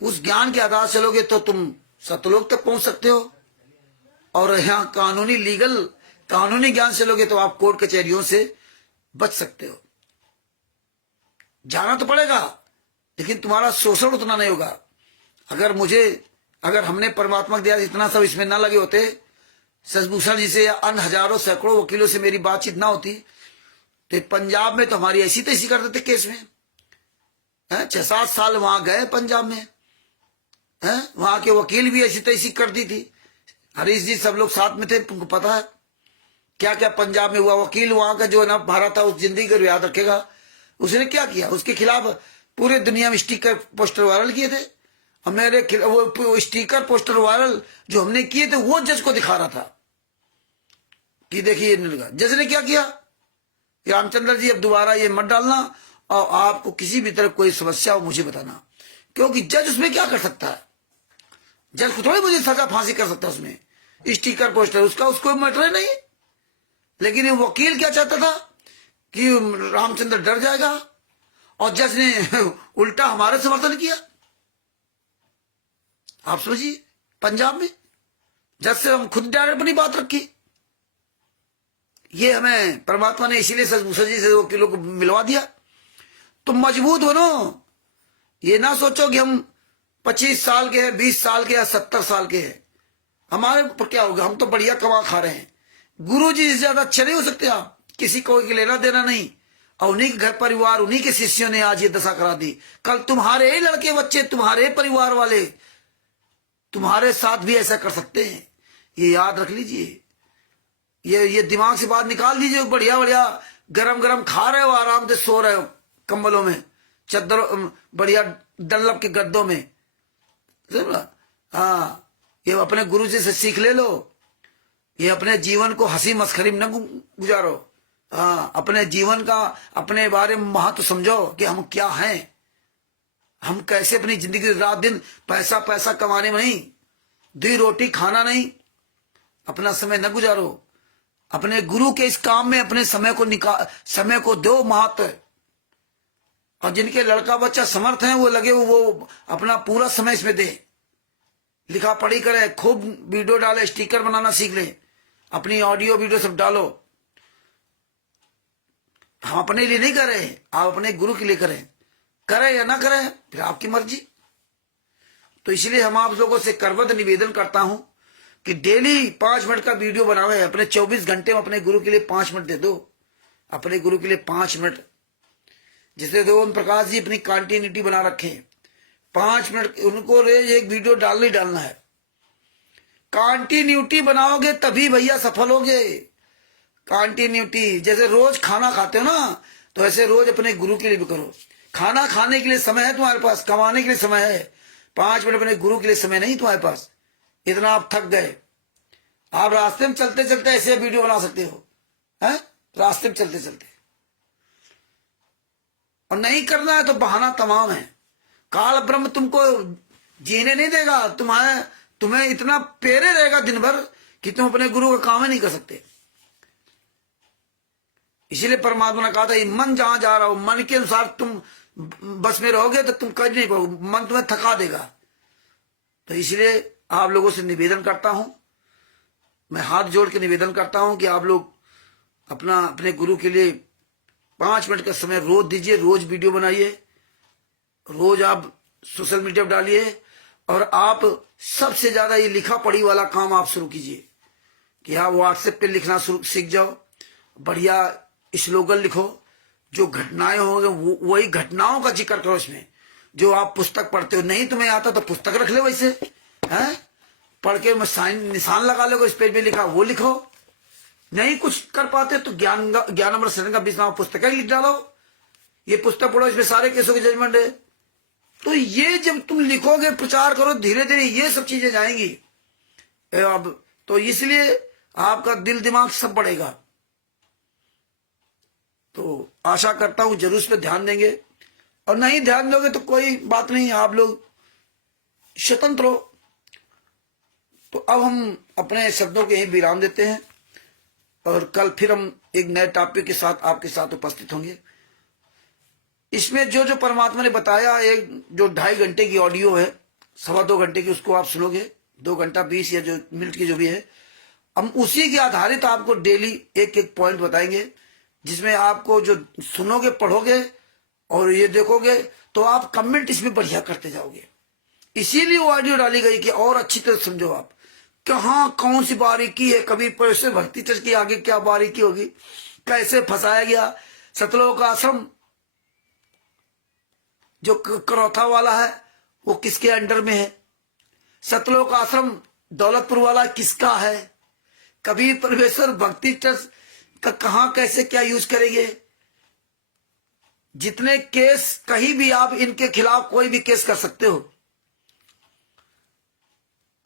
उस ज्ञान के आधार से लोगे तो तुम सतलोक तक पहुंच सकते हो। और यहाँ कानूनी ज्ञान से लोगे तो आप कोर्ट कचहरियों से बच सकते हो। जाना तो पड़ेगा, लेकिन तुम्हारा शोषण उतना नहीं होगा। अगर हमने परमात्मा को दिया इतना सब इसमें ना लगे होते, शशिभूषण जी से या अन्य हजारों सैकड़ों वकीलों से मेरी बातचीत ना होती, तो पंजाब में तो हमारी ऐसी तैसी कर देते केस में। 6-7 साल वहां गए पंजाब में, वहां के वकील भी ऐसी तैसी कर दी थी। हरीश जी सब लोग साथ में थे, तुमको पता है क्या क्या पंजाब में हुआ। वकील वहां का जो है ना भारत था, उस जिंदगी को याद रखेगा। उसने क्या किया, उसके खिलाफ पूरे दुनिया में स्टिकर पोस्टर वायरल किए थे। और मेरे वो स्टिकर पोस्टर वायरल जो हमने किए थे, वो जज को दिखा रहा था कि देखिए। जज ने क्या किया, रामचंद्र जी अब दोबारा ये मत डालना, और आपको किसी भी तरह कोई समस्या हो मुझे बताना। क्योंकि जज उसमें क्या कर सकता है, जज को थोड़ी मुझे सजा फांसी कर सकता है उसमें। स्टिकर पोस्टर उसको मैटर नहीं। लेकिन ये वकील क्या चाहता था कि रामचंद्र डर जाएगा, और जज ने उल्टा हमारे समर्थन किया। आप समझिए, पंजाब में जज से हम खुद डायरेक्ट अपनी बात रखी। ये हमें परमात्मा ने इसीलिए शशिभूषण जी से वकीलों को मिलवा दिया। तुम मजबूत बनो, ये ना सोचो कि हम 25 साल के हैं, 20 साल के या 70 साल के हैं, हमारे ऊपर क्या होगा, हम तो बढ़िया कमा खा रहे हैं। गुरु जी से ज्यादा अच्छे नहीं हो सकते आप, किसी को लेना देना नहीं। और उन्हीं के घर परिवार, उन्हीं के शिष्यों ने आज ये दशा करा दी। कल तुम्हारे ही लड़के बच्चे, तुम्हारे परिवार वाले तुम्हारे साथ भी ऐसा कर सकते हैं। ये याद रख लीजिए, ये दिमाग से बात निकाल दीजिए। बढ़िया बढ़िया गरम गरम खा रहे हो, आराम से सो रहे हो कंबलों में, चद्दर बढ़िया डल्लप के गद्दों में। हाँ, ये अपने गुरु जी से सीख ले लो। ये अपने जीवन को हंसी मस्खरी में न गुजारो। हाँ, अपने जीवन का, अपने बारे में महत्व समझो कि हम क्या हैं, हम कैसे अपनी जिंदगी रात दिन पैसा पैसा कमाने में नहीं, 2 रोटी खाना नहीं, अपना समय न गुजारो। अपने गुरु के इस काम में अपने समय को दो महत्व। और जिनके लड़का बच्चा समर्थ हैं, वो लगे वो अपना पूरा समय इसमें दे, लिखा पढ़ी करे, खूब वीडियो डाले, स्टिकर बनाना सीख ले, अपनी ऑडियो वीडियो सब डालो। हम अपने लिए नहीं कर रहे, आप अपने गुरु के लिए करें या ना करें फिर आपकी मर्जी। तो इसलिए हम आप लोगों से करवत निवेदन करता हूं कि डेली 5 मिनट का वीडियो बनावे। अपने 24 घंटे में अपने गुरु के लिए 5 मिनट दे दो, अपने गुरु के लिए 5 मिनट। जिसे ओम प्रकाश जी अपनी कंटिन्यूटी बना रखे, 5 मिनट उनको रोज एक वीडियो डालना है। कंटिन्यूटी बनाओगे तभी भैया सफल होगे। कंटिन्यूटी, जैसे रोज खाना खाते हो ना, तो ऐसे रोज अपने गुरु के लिए भी करो। खाना खाने के लिए समय है तुम्हारे पास, कमाने के लिए समय है, 5 मिनट अपने गुरु के लिए समय नहीं तुम्हारे पास। इतना आप थक गए, आप रास्ते में चलते चलते ऐसे वीडियो बना सकते हो, हैं, रास्ते में चलते चलते। और नहीं करना है तो बहाना तमाम है। काल ब्रह्म तुमको जीने नहीं देगा, तुम्हें इतना पेरे रहेगा दिन भर कि तुम अपने गुरु का काम ही नहीं कर सकते। इसीलिए परमात्मा ने कहा था, ये मन जहां जा रहा हो, मन के अनुसार तुम बस में रहोगे तो तुम कर नहीं पाओगे, मन तुम्हें थका देगा। तो इसलिए आप लोगों से निवेदन करता हूं, मैं हाथ जोड़ के निवेदन करता हूं कि आप लोग अपने गुरु के लिए 5 मिनट का समय रोज दीजिए, रोज वीडियो बनाइए, रोज आप सोशल मीडिया पर डालिए, और आप सबसे ज्यादा ये लिखा पढ़ी वाला काम आप शुरू कीजिए कि आप व्हाट्सएप पे लिखना शुरू सीख जाओ, बढ़िया स्लोगन लिखो, जो घटनाएं होंगे वही घटनाओं का जिक्र करो इसमें, जो आप पुस्तक पढ़ते हो। नहीं तुम्हें आता तो पुस्तक रख ले, वैसे है पढ़ के निशान लगा लो, इस पेज में लिखा वो लिखो। नहीं कुछ कर पाते तो ज्ञानामृत शरण का 20 पुस्तक लिख डालो, ये पुस्तक पढ़ो, इसमें सारे केसों की जजमेंट है। तो ये जब तुम लिखोगे, प्रचार करो, धीरे धीरे ये सब चीजें जाएंगी। अब तो इसलिए आपका दिल दिमाग सब बढ़ेगा। तो आशा करता हूं जरूर इस पर ध्यान देंगे, और नहीं ध्यान दोगे तो कोई बात नहीं, आप लोग स्वतंत्र हो। तो अब हम अपने शब्दों के यही विराम देते हैं, और कल फिर हम एक नए टॉपिक के साथ आपके साथ उपस्थित होंगे। इसमें जो जो परमात्मा ने बताया, एक जो 2.5 घंटे की ऑडियो है, 2.25 घंटे की, उसको आप सुनोगे, 2 घंटा 20 या जो मिनट की जो भी है, हम उसी के आधारित आपको डेली एक एक पॉइंट बताएंगे, जिसमें आपको जो सुनोगे, पढ़ोगे और ये देखोगे तो आप कमेंट इसमें बढ़िया करते जाओगे। इसीलिए वो ऑडियो डाली गई कि और अच्छी तरह समझो आप, कहाँ कौन सी बारीकी है, कभी पैसे भक्ति चर्च की आगे क्या बारीकी होगी, कैसे फंसाया गया। सतलोक आश्रम जो करौथा वाला है वो किसके अंडर में है, सतलोक आश्रम दौलतपुर वाला किसका है, कबीर परमेश्वर भक्ति ट्रस्ट का कहां कैसे क्या यूज करेंगे। जितने केस, कहीं भी आप इनके खिलाफ कोई भी केस कर सकते हो,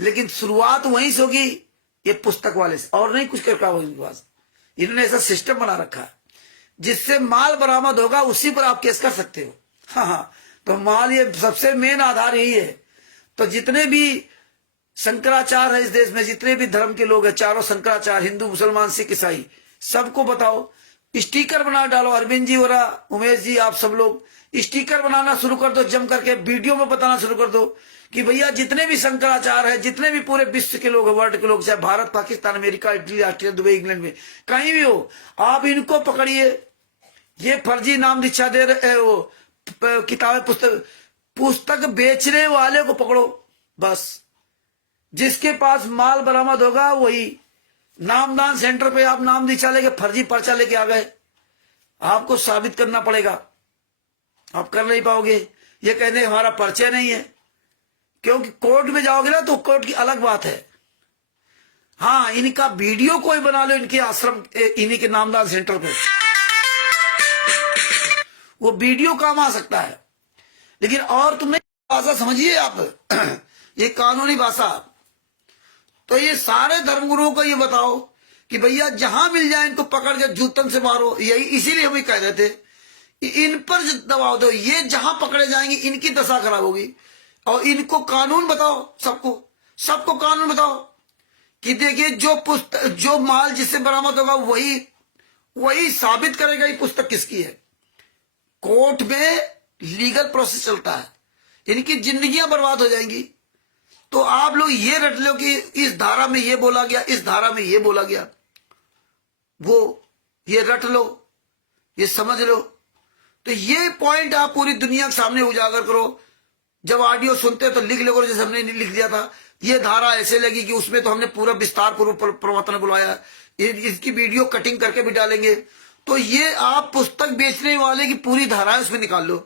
लेकिन शुरुआत वहीं से होगी, ये पुस्तक वाले से, और नहीं कुछ कर पाओगे इनके पास। इन्होंने ऐसा सिस्टम बना रखा है जिससे माल बरामद होगा, उसी पर आप केस कर सकते हो। हाँ, तो माल, ये सबसे मेन आधार यही है। तो जितने भी शंकराचार्य है इस देश में, जितने भी धर्म के लोग हैं, चारों शंकराचार्य, हिंदू, मुसलमान, सिख, ईसाई, सबको बताओ, स्टिकर बना डालो। अरविंद जी और उमेश जी, आप सब लोग स्टिकर बनाना शुरू कर दो, जम करके वीडियो में बताना शुरू कर दो कि भैया जितने भी शंकराचार्य है, जितने भी पूरे विश्व के लोग, वर्ल्ड के लोग, चाहे Bharat, Pakistan, America, Italy, Australia, Dubai, England में कहीं भी हो, आप इनको पकड़िए। ये फर्जी नाम दीक्षा दे रहे, वो किताबें, पुस्तक बेचने वाले को पकड़ो बस। जिसके पास माल बरामद होगा वही। नामदान सेंटर पे आप नाम दीक्षा लेके फर्जी पर्चा लेके आ गए, आपको साबित करना पड़ेगा, आप कर नहीं पाओगे। ये कहने हमारा पर्चा नहीं है, क्योंकि कोर्ट में जाओगे ना तो कोर्ट की अलग बात है। हाँ, इनका वीडियो कोई बना लो, इनके आश्रम, इन्हीं के नामदान सेंटर पे, वो वीडियो काम आ सकता है। लेकिन और तुमने भाषा समझिए आप, ये कानूनी भाषा। तो ये सारे धर्मगुरुओं को ये बताओ कि भैया जहां मिल जाए इनको पकड़ के जूतन से मारो। यही इसीलिए हम कह रहे थे, इन पर दबाव दो, ये जहां पकड़े जाएंगे इनकी दशा खराब होगी। और इनको कानून बताओ, सबको कानून बताओ कि देखिए जो माल जिससे बरामद होगा वही साबित करेगा ये पुस्तक किसकी है। कोर्ट में लीगल प्रोसेस चलता है, इनकी जिंदगियां बर्बाद हो जाएंगी। तो आप लोग ये रट लो कि इस धारा में ये बोला गया, इस धारा में ये बोला गया, वो ये रट लो, ये समझ लो। तो ये पॉइंट आप पूरी दुनिया के सामने उजागर करो। जब ऑडियो सुनते तो लिख लो, जैसे हमने लिख दिया था, ये धारा ऐसे लगी कि उसमें तो हमने पूरा विस्तार पूर्वक प्रवचन बुलाया, इसकी वीडियो कटिंग करके भी डालेंगे। तो ये आप पुस्तक बेचने वाले की पूरी धाराएं उसमें निकाल लो,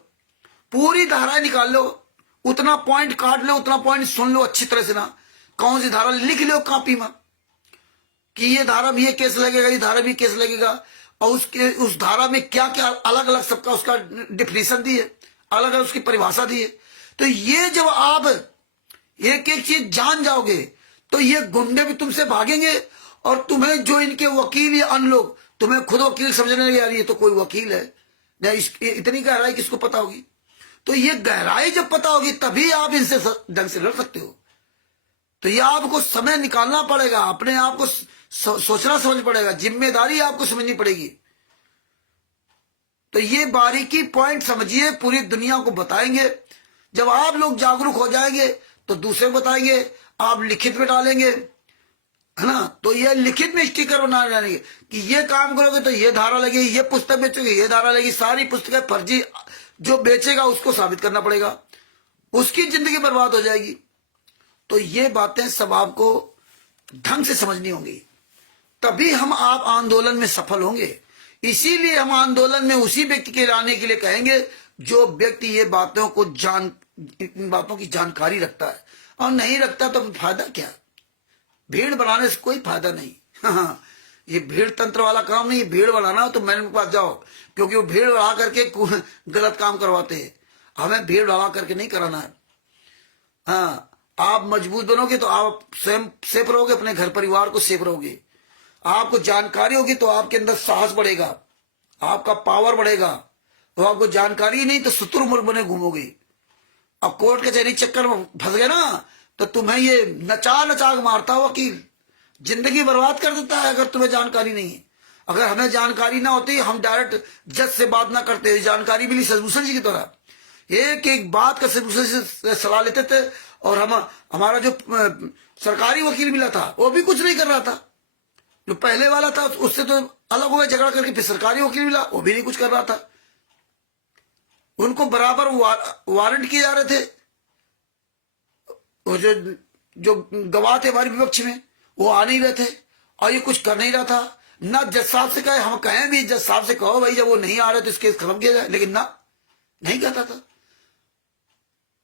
पूरी धाराएं निकाल लो, उतना पॉइंट काट लो, उतना पॉइंट सुन लो अच्छी तरह से ना। कौन सी धारा लिख लो कॉपी में कि ये धारा में ये केस लगेगा, ये धारा भी केस लगेगा, और उस धारा में क्या क्या अलग अलग सबका उसका डिफिनेशन दी है, अलग अलग उसकी परिभाषा दी है। तो ये जब आप एक एक चीज जान जाओगे तो ये गुंडे भी तुमसे भागेंगे, और तुम्हें जो इनके वकील या अन्य लोग तुम्हें खुद वकील समझने लगे, यार ये तो कोई वकील है ना, इतनी गहराई किसको पता होगी। तो ये गहराई जब पता होगी तभी आप इनसे ढंग से लड़ सकते हो। तो ये आपको समय निकालना पड़ेगा, अपने आप को सोचना समझ पड़ेगा, जिम्मेदारी आपको समझनी पड़ेगी। तो ये बारीकी पॉइंट समझिए, पूरी दुनिया को बताएंगे। जब आप लोग जागरूक हो जाएंगे तो दूसरे को बताएंगे, आप लिखित में डालेंगे, है ना। तो ये लिखित में स्टिकर बना जाएंगे कि ये काम करोगे तो ये धारा लगेगी, ये पुस्तक बेचोगे ये धारा लगेगी। सारी पुस्तकें फर्जी, जो बेचेगा उसको साबित करना पड़ेगा, उसकी जिंदगी बर्बाद हो जाएगी। तो ये बातें सब आपको ढंग से समझनी होंगी, तभी हम आप आंदोलन में सफल होंगे। इसीलिए हम आंदोलन में उसी व्यक्ति के लाने के लिए कहेंगे जो व्यक्ति ये बातों को इन बातों की जानकारी रखता है। और नहीं रखता तो फायदा क्या? भीड़ बनाने से कोई फायदा नहीं। हाँ, ये भीड़ तंत्र वाला काम नहीं। भीड़ बनाना हो तो मैंने के पास जाओ, क्योंकि वो भीड़ बढ़ा करके गलत काम करवाते हैं। हमें भीड़ बढ़ा करके नहीं कराना है। हाँ, आप मजबूत बनोगे तो आप स्वयं सेफ रहोगे, अपने घर परिवार को सेफ रहोगे। आपको जानकारी होगी तो आपके अंदर साहस बढ़ेगा, आपका पावर बढ़ेगा। तो आपको जानकारी नहीं तो शुतुरमुर्ग बने घूमोगे। अब कोर्ट कचहरी चक्कर में फंस गए ना, तो तुम्हें ये नचा नचा के मारता हुआ वकील जिंदगी बर्बाद कर देता है, अगर तुम्हें जानकारी नहीं है। अगर हमें जानकारी ना होती, हम डायरेक्ट जज से बात ना करते। जानकारी मिली सजभूषण जी की तरह, एक एक बात का सजभूषण से सलाह लेते थे। और हमारा जो सरकारी वकील मिला था वो भी कुछ नहीं कर रहा था। जो पहले वाला था उससे तो अलग हो गया झगड़ा करके, फिर सरकारी वकील मिला, वो भी नहीं कुछ कर रहा था। उनको बराबर वारंट किए जा रहे थे। वो जो गवाह थे हमारे विपक्ष में, वो आ नहीं रहे थे और ये कुछ कर नहीं रहा था। ना जज साहब से कहे, हम कहें भी जज साहब से कहो भाई जब वो नहीं आ रहे तो इसके खत्म किया जाए, लेकिन ना, नहीं कहता था।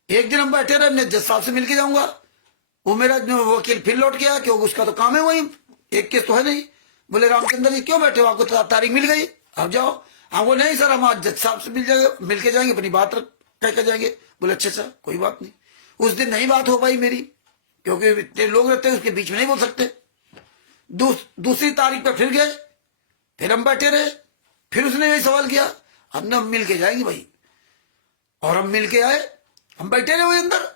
एक दिन हम बैठे रहे, मैं जज साहब से मिलके जाऊंगा, वो मेरा वकील फिर लौट गया, क्योंकि उसका तो काम है वही, एक केस तो है नहीं। बोले रामचंद्र जी क्यों बैठे हो, आपको तारीख मिल गई, आप जाओ। हमको नहीं सर, हम आज जज साहब से मिलके जाएंगे, अपनी बात तय कर जाएंगे। बोले अच्छा अच्छा कोई बात नहीं। उस दिन नहीं बात हो पाई मेरी, क्योंकि इतने लोग रहते हैं उसके बीच में नहीं बोल सकते। दूसरी तारीख पे फिर गए, फिर हम बैठे रहे, फिर उसने यही सवाल किया, हमने हम मिल के जाएंगे भाई। और हम मिल के आए, हम बैठे रहे वही अंदर।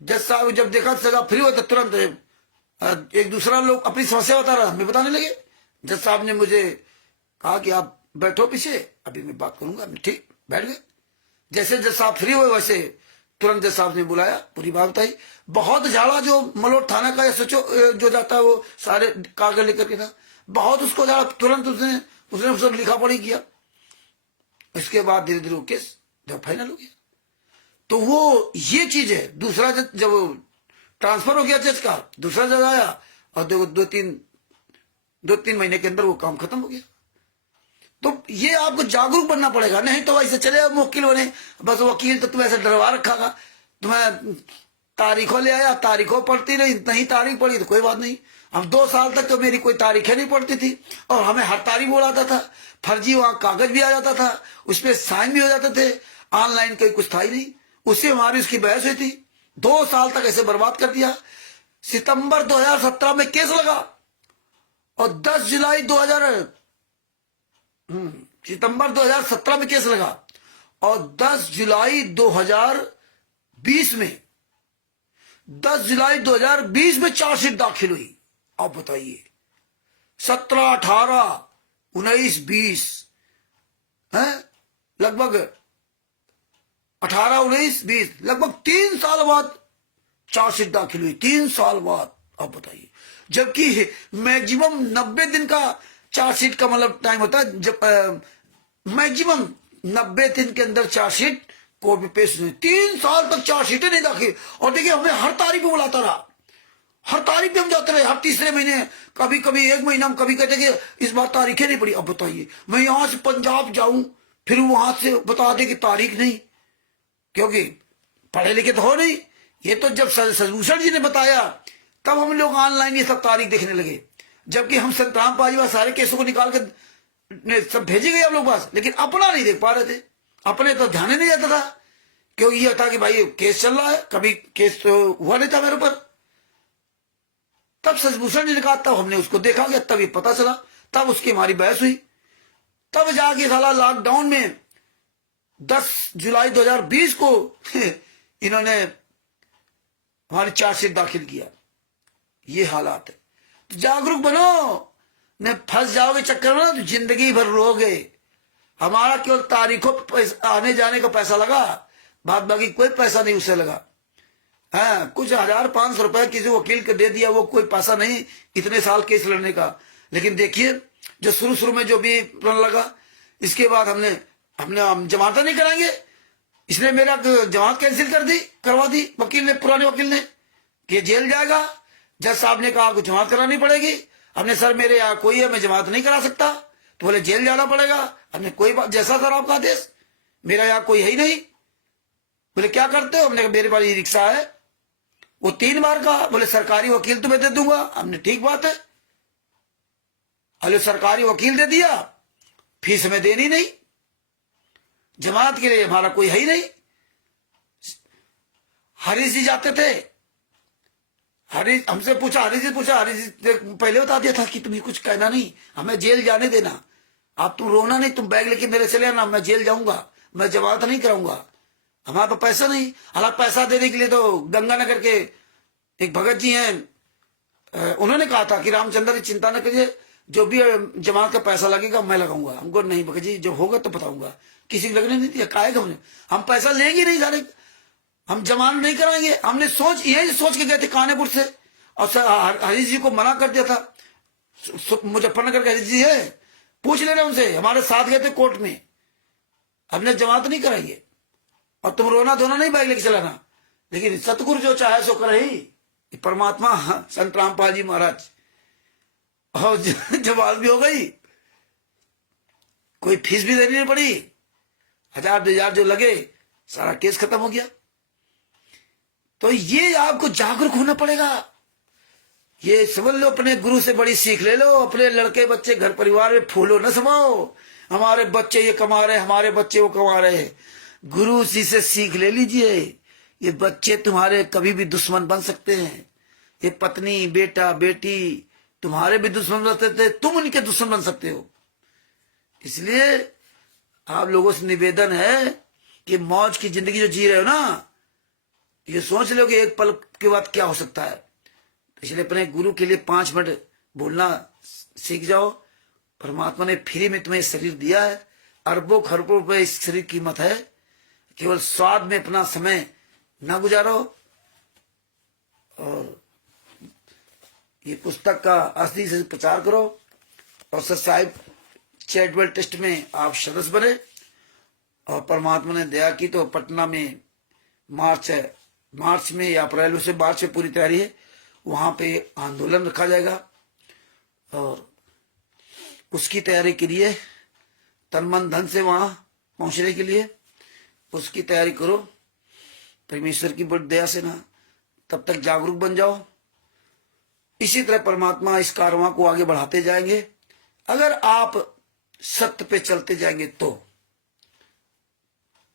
जज साहब जब देखा सजा फ्री हुआ तो तुरंत एक दूसरा लोग अपनी समस्या बता रहा, हमें बताने लगे। जज साहब ने मुझे कहा कि आप बैठो पीछे, अभी मैं बात करूंगा। ठीक, बैठ गए। जैसे जज साहब फ्री हुए वैसे तुरंत जज साहब ने बुलाया, पूरी बात बताई। बहुत झाड़ा जो मलोट थाना का एसएचओ जो जाता है वो सारे कागज लेकर के था, बहुत उसको झाड़ा। तुरंत उसने सब लिखा पढ़ी किया। इसके बाद धीरे धीरे केस जब फाइनल हो गया, तो वो ये चीज है। दूसरा जब ट्रांसफर हो गया जज का, दूसरा जज आया और दो तीन महीने के अंदर वो काम खत्म हो गया। तो ये आपको जागरूक बनना पड़ेगा, नहीं तो ऐसे चले आप वकील बने, बस वकील तो तुम्हें ऐसे डरवा रखा था। तुम्हें तारीखों ले आया, तारीखों पढ़ती नहीं तारीख पढ़ी तो कोई बात नहीं। अब 2 साल तक तो मेरी कोई तारीखें नहीं पड़ती थी, और हमें हर तारीख बोलाता था। फर्जी वहां कागज भी आ जाता था, उसपे साइन भी हो जाते थे, ऑनलाइन कोई कुछ था ही नहीं। उससे हमारी उसकी बहस हुई थी। 2 साल तक ऐसे बर्बाद कर दिया। सितंबर 2017 में केस लगा और 10 जुलाई 2017 में केस लगा और 10 जुलाई 2020 में चार्जशीट दाखिल हुई। आप बताइए, 17, 18, 19, 20 है, लगभग 18, 19, 20, लगभग 3 साल बाद चार्जशीट दाखिल हुई। 3 साल बाद, आप बताइए। जबकि मैक्सिमम 90 दिन का चार्जशीट का मतलब टाइम होता है, जब मैक्सिमम 90 दिन के अंदर चार्जशीट कोर्ट में पेश हुई। 3 साल तक चार्जशीटें नहीं दाखिल। और देखिए, हमें हर तारीख पे बुलाता रहा, हर तारीख पे हम जाते रहे, हर तीसरे महीने, कभी कभी 1 महीना हम कभी कहते कि इस बार तारीखें नहीं पड़ी। अब बताइए, मैं यहां से पंजाब जाऊं, फिर वहां से बता दे कि तारीख नहीं, क्योंकि पढ़े लिखे तो हो नहीं। ये तो जब सजभूषण जी ने बताया तब हम लोग ऑनलाइन ये सब तारीख देखने लगे। जबकि हम संतराम पाजीवा सारे केसों को निकाल के सब भेजे गए हम लोग पास, लेकिन अपना नहीं देख पा रहे थे। अपने तो ध्यान ही नहीं जाता था, क्योंकि ये था कि भाई केस चल रहा है, कभी केस तो हुआ नहीं था मेरे ऊपर। तब सजभूषण जी ने कहा, तब हमने उसको देखा गया, तब ये पता चला, तब उसकी हमारी बहस हुई। तब जाके साला लॉकडाउन में 10 जुलाई 2020 को इन्होंने हमारी चार्जशीट दाखिल किया। ये हालात है। तो जागरूक बनो, न फंस जाओगे चक्कर में ना तो जिंदगी भर रोगे। हमारा केवल तारीखों पे आने जाने का पैसा लगा, बाद बाकी कोई पैसा नहीं उससे लगा। हाँ, कुछ 1,000-500 रुपए किसी वकील को दे दिया, वो कोई पैसा नहीं इतने साल केस लड़ने का। लेकिन देखिए जो शुरू में जो भी प्रण लगा, इसके बाद हमने हम जमानत नहीं कराएंगे, इसने मेरा जमानत कैंसिल करवा दी वकील ने, पुराने वकील ने, कि ये जेल जाएगा। जज साहब ने कहा आपको जमानत करानी पड़ेगी। हमने सर मेरे यहाँ कोई है, मैं जमानत नहीं करा सकता। तो बोले जेल जाना पड़ेगा। हमने कोई बात, जैसा सर आपका आदेश, मेरा यहाँ कोई है ही नहीं। बोले क्या करते हो? हमने कहा मेरे पास रिक्शा है। वो 3 बार कहा, बोले सरकारी वकील तुम्हें दे दूंगा। हमने ठीक बात है, अरे सरकारी वकील दे दिया, फीस हमें देनी नहीं, जमानत के लिए हमारा कोई है ही नहीं। हरीश जी जाते थे, हरीश हमसे पूछा, हरीश जी पहले बता दिया था कि तुम्हें कुछ कहना नहीं, हमें जेल जाने देना, आप तुम रोना नहीं, तुम बैग लेके मेरे चले आना, मैं जेल जाऊंगा, मैं जमानत नहीं कराऊंगा। हमारे पास पैसा नहीं। हालांकि पैसा देने के लिए तो गंगानगर के एक भगत जी हैं, उन्होंने कहा था कि रामचंद्र जी चिंता न करिए, जो भी जमानत का पैसा लगेगा मैं लगाऊंगा। हमको नहीं भगत जी, जो होगा तो बताऊंगा। किसी को लगने नहीं दिया, काहेगा हम पैसा लेंगे नहीं सारे, हम जमानत नहीं कराएंगे। हमने यही सोच के गए थे कानेपुर से, और हरीश जी को मना कर दिया था। मुजफ्फरनगर के हरीश जी है, पूछ लेना उनसे, हमारे साथ गए थे कोर्ट में, हमने जमानत नहीं कराएंगे और तुम रोना धोना नहीं बैग लेके चलाना। लेकिन सतगुरु जो चाहे सो करे ही, परमात्मा संत रामपाल जी महाराज, और जवाब भी हो गई, कोई फीस भी देनी नहीं पड़ी, 1,000-2,000 जो लगे, सारा केस खत्म हो गया। तो ये आपको जागरूक होना पड़ेगा। ये समझ लो, अपने गुरु से बड़ी सीख ले लो। अपने लड़के बच्चे घर परिवार में फूलो न समाओ, हमारे बच्चे ये कमा रहे, हमारे बच्चे वो कमा रहे। गुरु जी से सीख ले लीजिए। ये बच्चे तुम्हारे कभी भी दुश्मन बन सकते हैं। ये पत्नी बेटा बेटी तुम्हारे भी दुश्मन बन सकते थे, तुम उनके दुश्मन बन सकते हो। इसलिए आप लोगों से निवेदन है कि मौज की जिंदगी जो जी रहे हो ना, ये सोच लो कि एक पल के बाद क्या हो सकता है। इसलिए अपने गुरु के लिए 5 मिनट बोलना सीख जाओ। परमात्मा ने फ्री में तुम्हें शरीर दिया है, अरबों खरबों रुपए इस शरीर की कीमत है। केवल स्वाद में अपना समय ना गुजारो। और ये पुस्तक का असली से प्रचार करो, और सर साहिब चैरिटेबल ट्रस्ट में आप सदस्य बने। और परमात्मा ने दया की तो पटना में मार्च में या अप्रैल से मार्च में पूरी तैयारी है, वहां पे आंदोलन रखा जाएगा। और उसकी तैयारी के लिए तन मन धन से वहां पहुंचने के लिए उसकी तैयारी करो। परमेश्वर की बड़ी दया से ना, तब तक जागरूक बन जाओ। इसी तरह परमात्मा इस कारवां को आगे बढ़ाते जाएंगे, अगर आप सत्य पे चलते जाएंगे तो।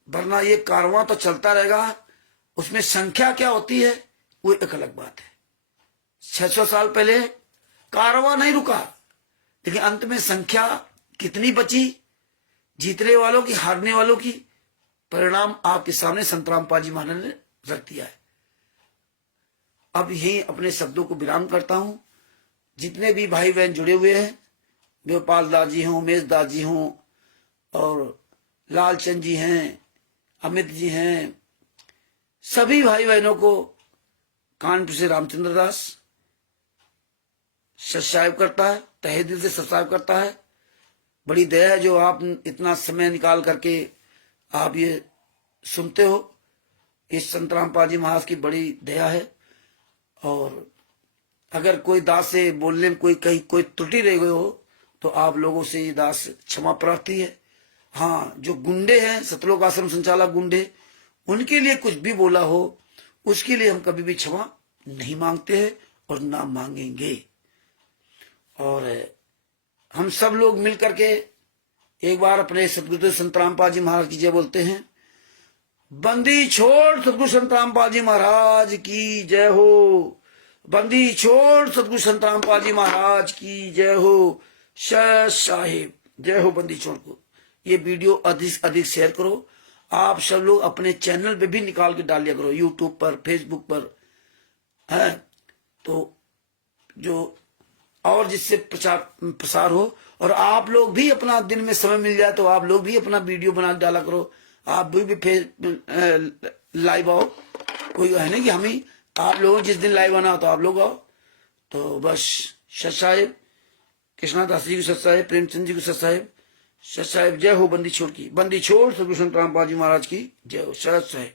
वरना ये कारवां तो चलता रहेगा, उसमें संख्या क्या होती है वो एक अलग बात है। 600 साल पहले कारवां नहीं रुका, लेकिन अंत में संख्या कितनी बची, जीतने वालों की हारने वालों की, परिणाम आपके सामने संत रामपाल जी महाराज ने रख दिया है। अब यही अपने शब्दों को विराम करता हूं। जितने भी भाई बहन जुड़े हुए हैं, गोपाल दास जी हों, उमेश दास जी हों, और लालचंद जी हैं, अमित जी हैं, सभी भाई बहनों को कानपुर से रामचंद्र दास सब्सक्राइब करता है, तहे दिल से सब्सक्राइब करता है। बड़ी दया है जो आप इतना समय निकाल करके आप ये सुनते हो। इस संत रामपाल जी महाराज की बड़ी दया है। और अगर कोई दास से बोलने में कोई त्रुटि रह गई हो तो आप लोगों से ये दास क्षमा प्रार्थी है। हाँ, जो गुंडे हैं, सतलोक आश्रम संचालक गुंडे, उनके लिए कुछ भी बोला हो उसके लिए हम कभी भी क्षमा नहीं मांगते हैं और ना मांगेंगे। और हम सब लोग मिल करके एक बार अपने सतगुरु संत रामपाल जी महाराज की जय बोलते हैं। बंदी छोड़ सतगुरु संत रामपाल जी महाराज की जय हो। बंदी छोड़ सतगुरु संत रामपाल जी महाराज की जय हो। साहिब जय हो। बंदी छोड़ को ये वीडियो अधिक से अधिक शेयर करो। आप सब लोग अपने चैनल पे भी निकाल के डाल लिया करो, यूट्यूब पर, फेसबुक पर है। तो जो और जिससे प्रसार हो। और आप लोग भी अपना दिन में समय मिल जाए तो आप लोग भी अपना वीडियो बना डाला करो, आप भी लाइव आओ। कोई है नहीं कि हम ही, आप लोग जिस दिन लाइव आना हो तो आप लोग आओ। तो बस सत साहेब, कृष्णदास जी को सत साहेब, प्रेमचंद जी को सत साहेब, सत साहेब। जय हो बंदी छोड़ की, बंदी छोड़ सतगुरु संत रामपाल जी महाराज की जय हो। सत साहेब।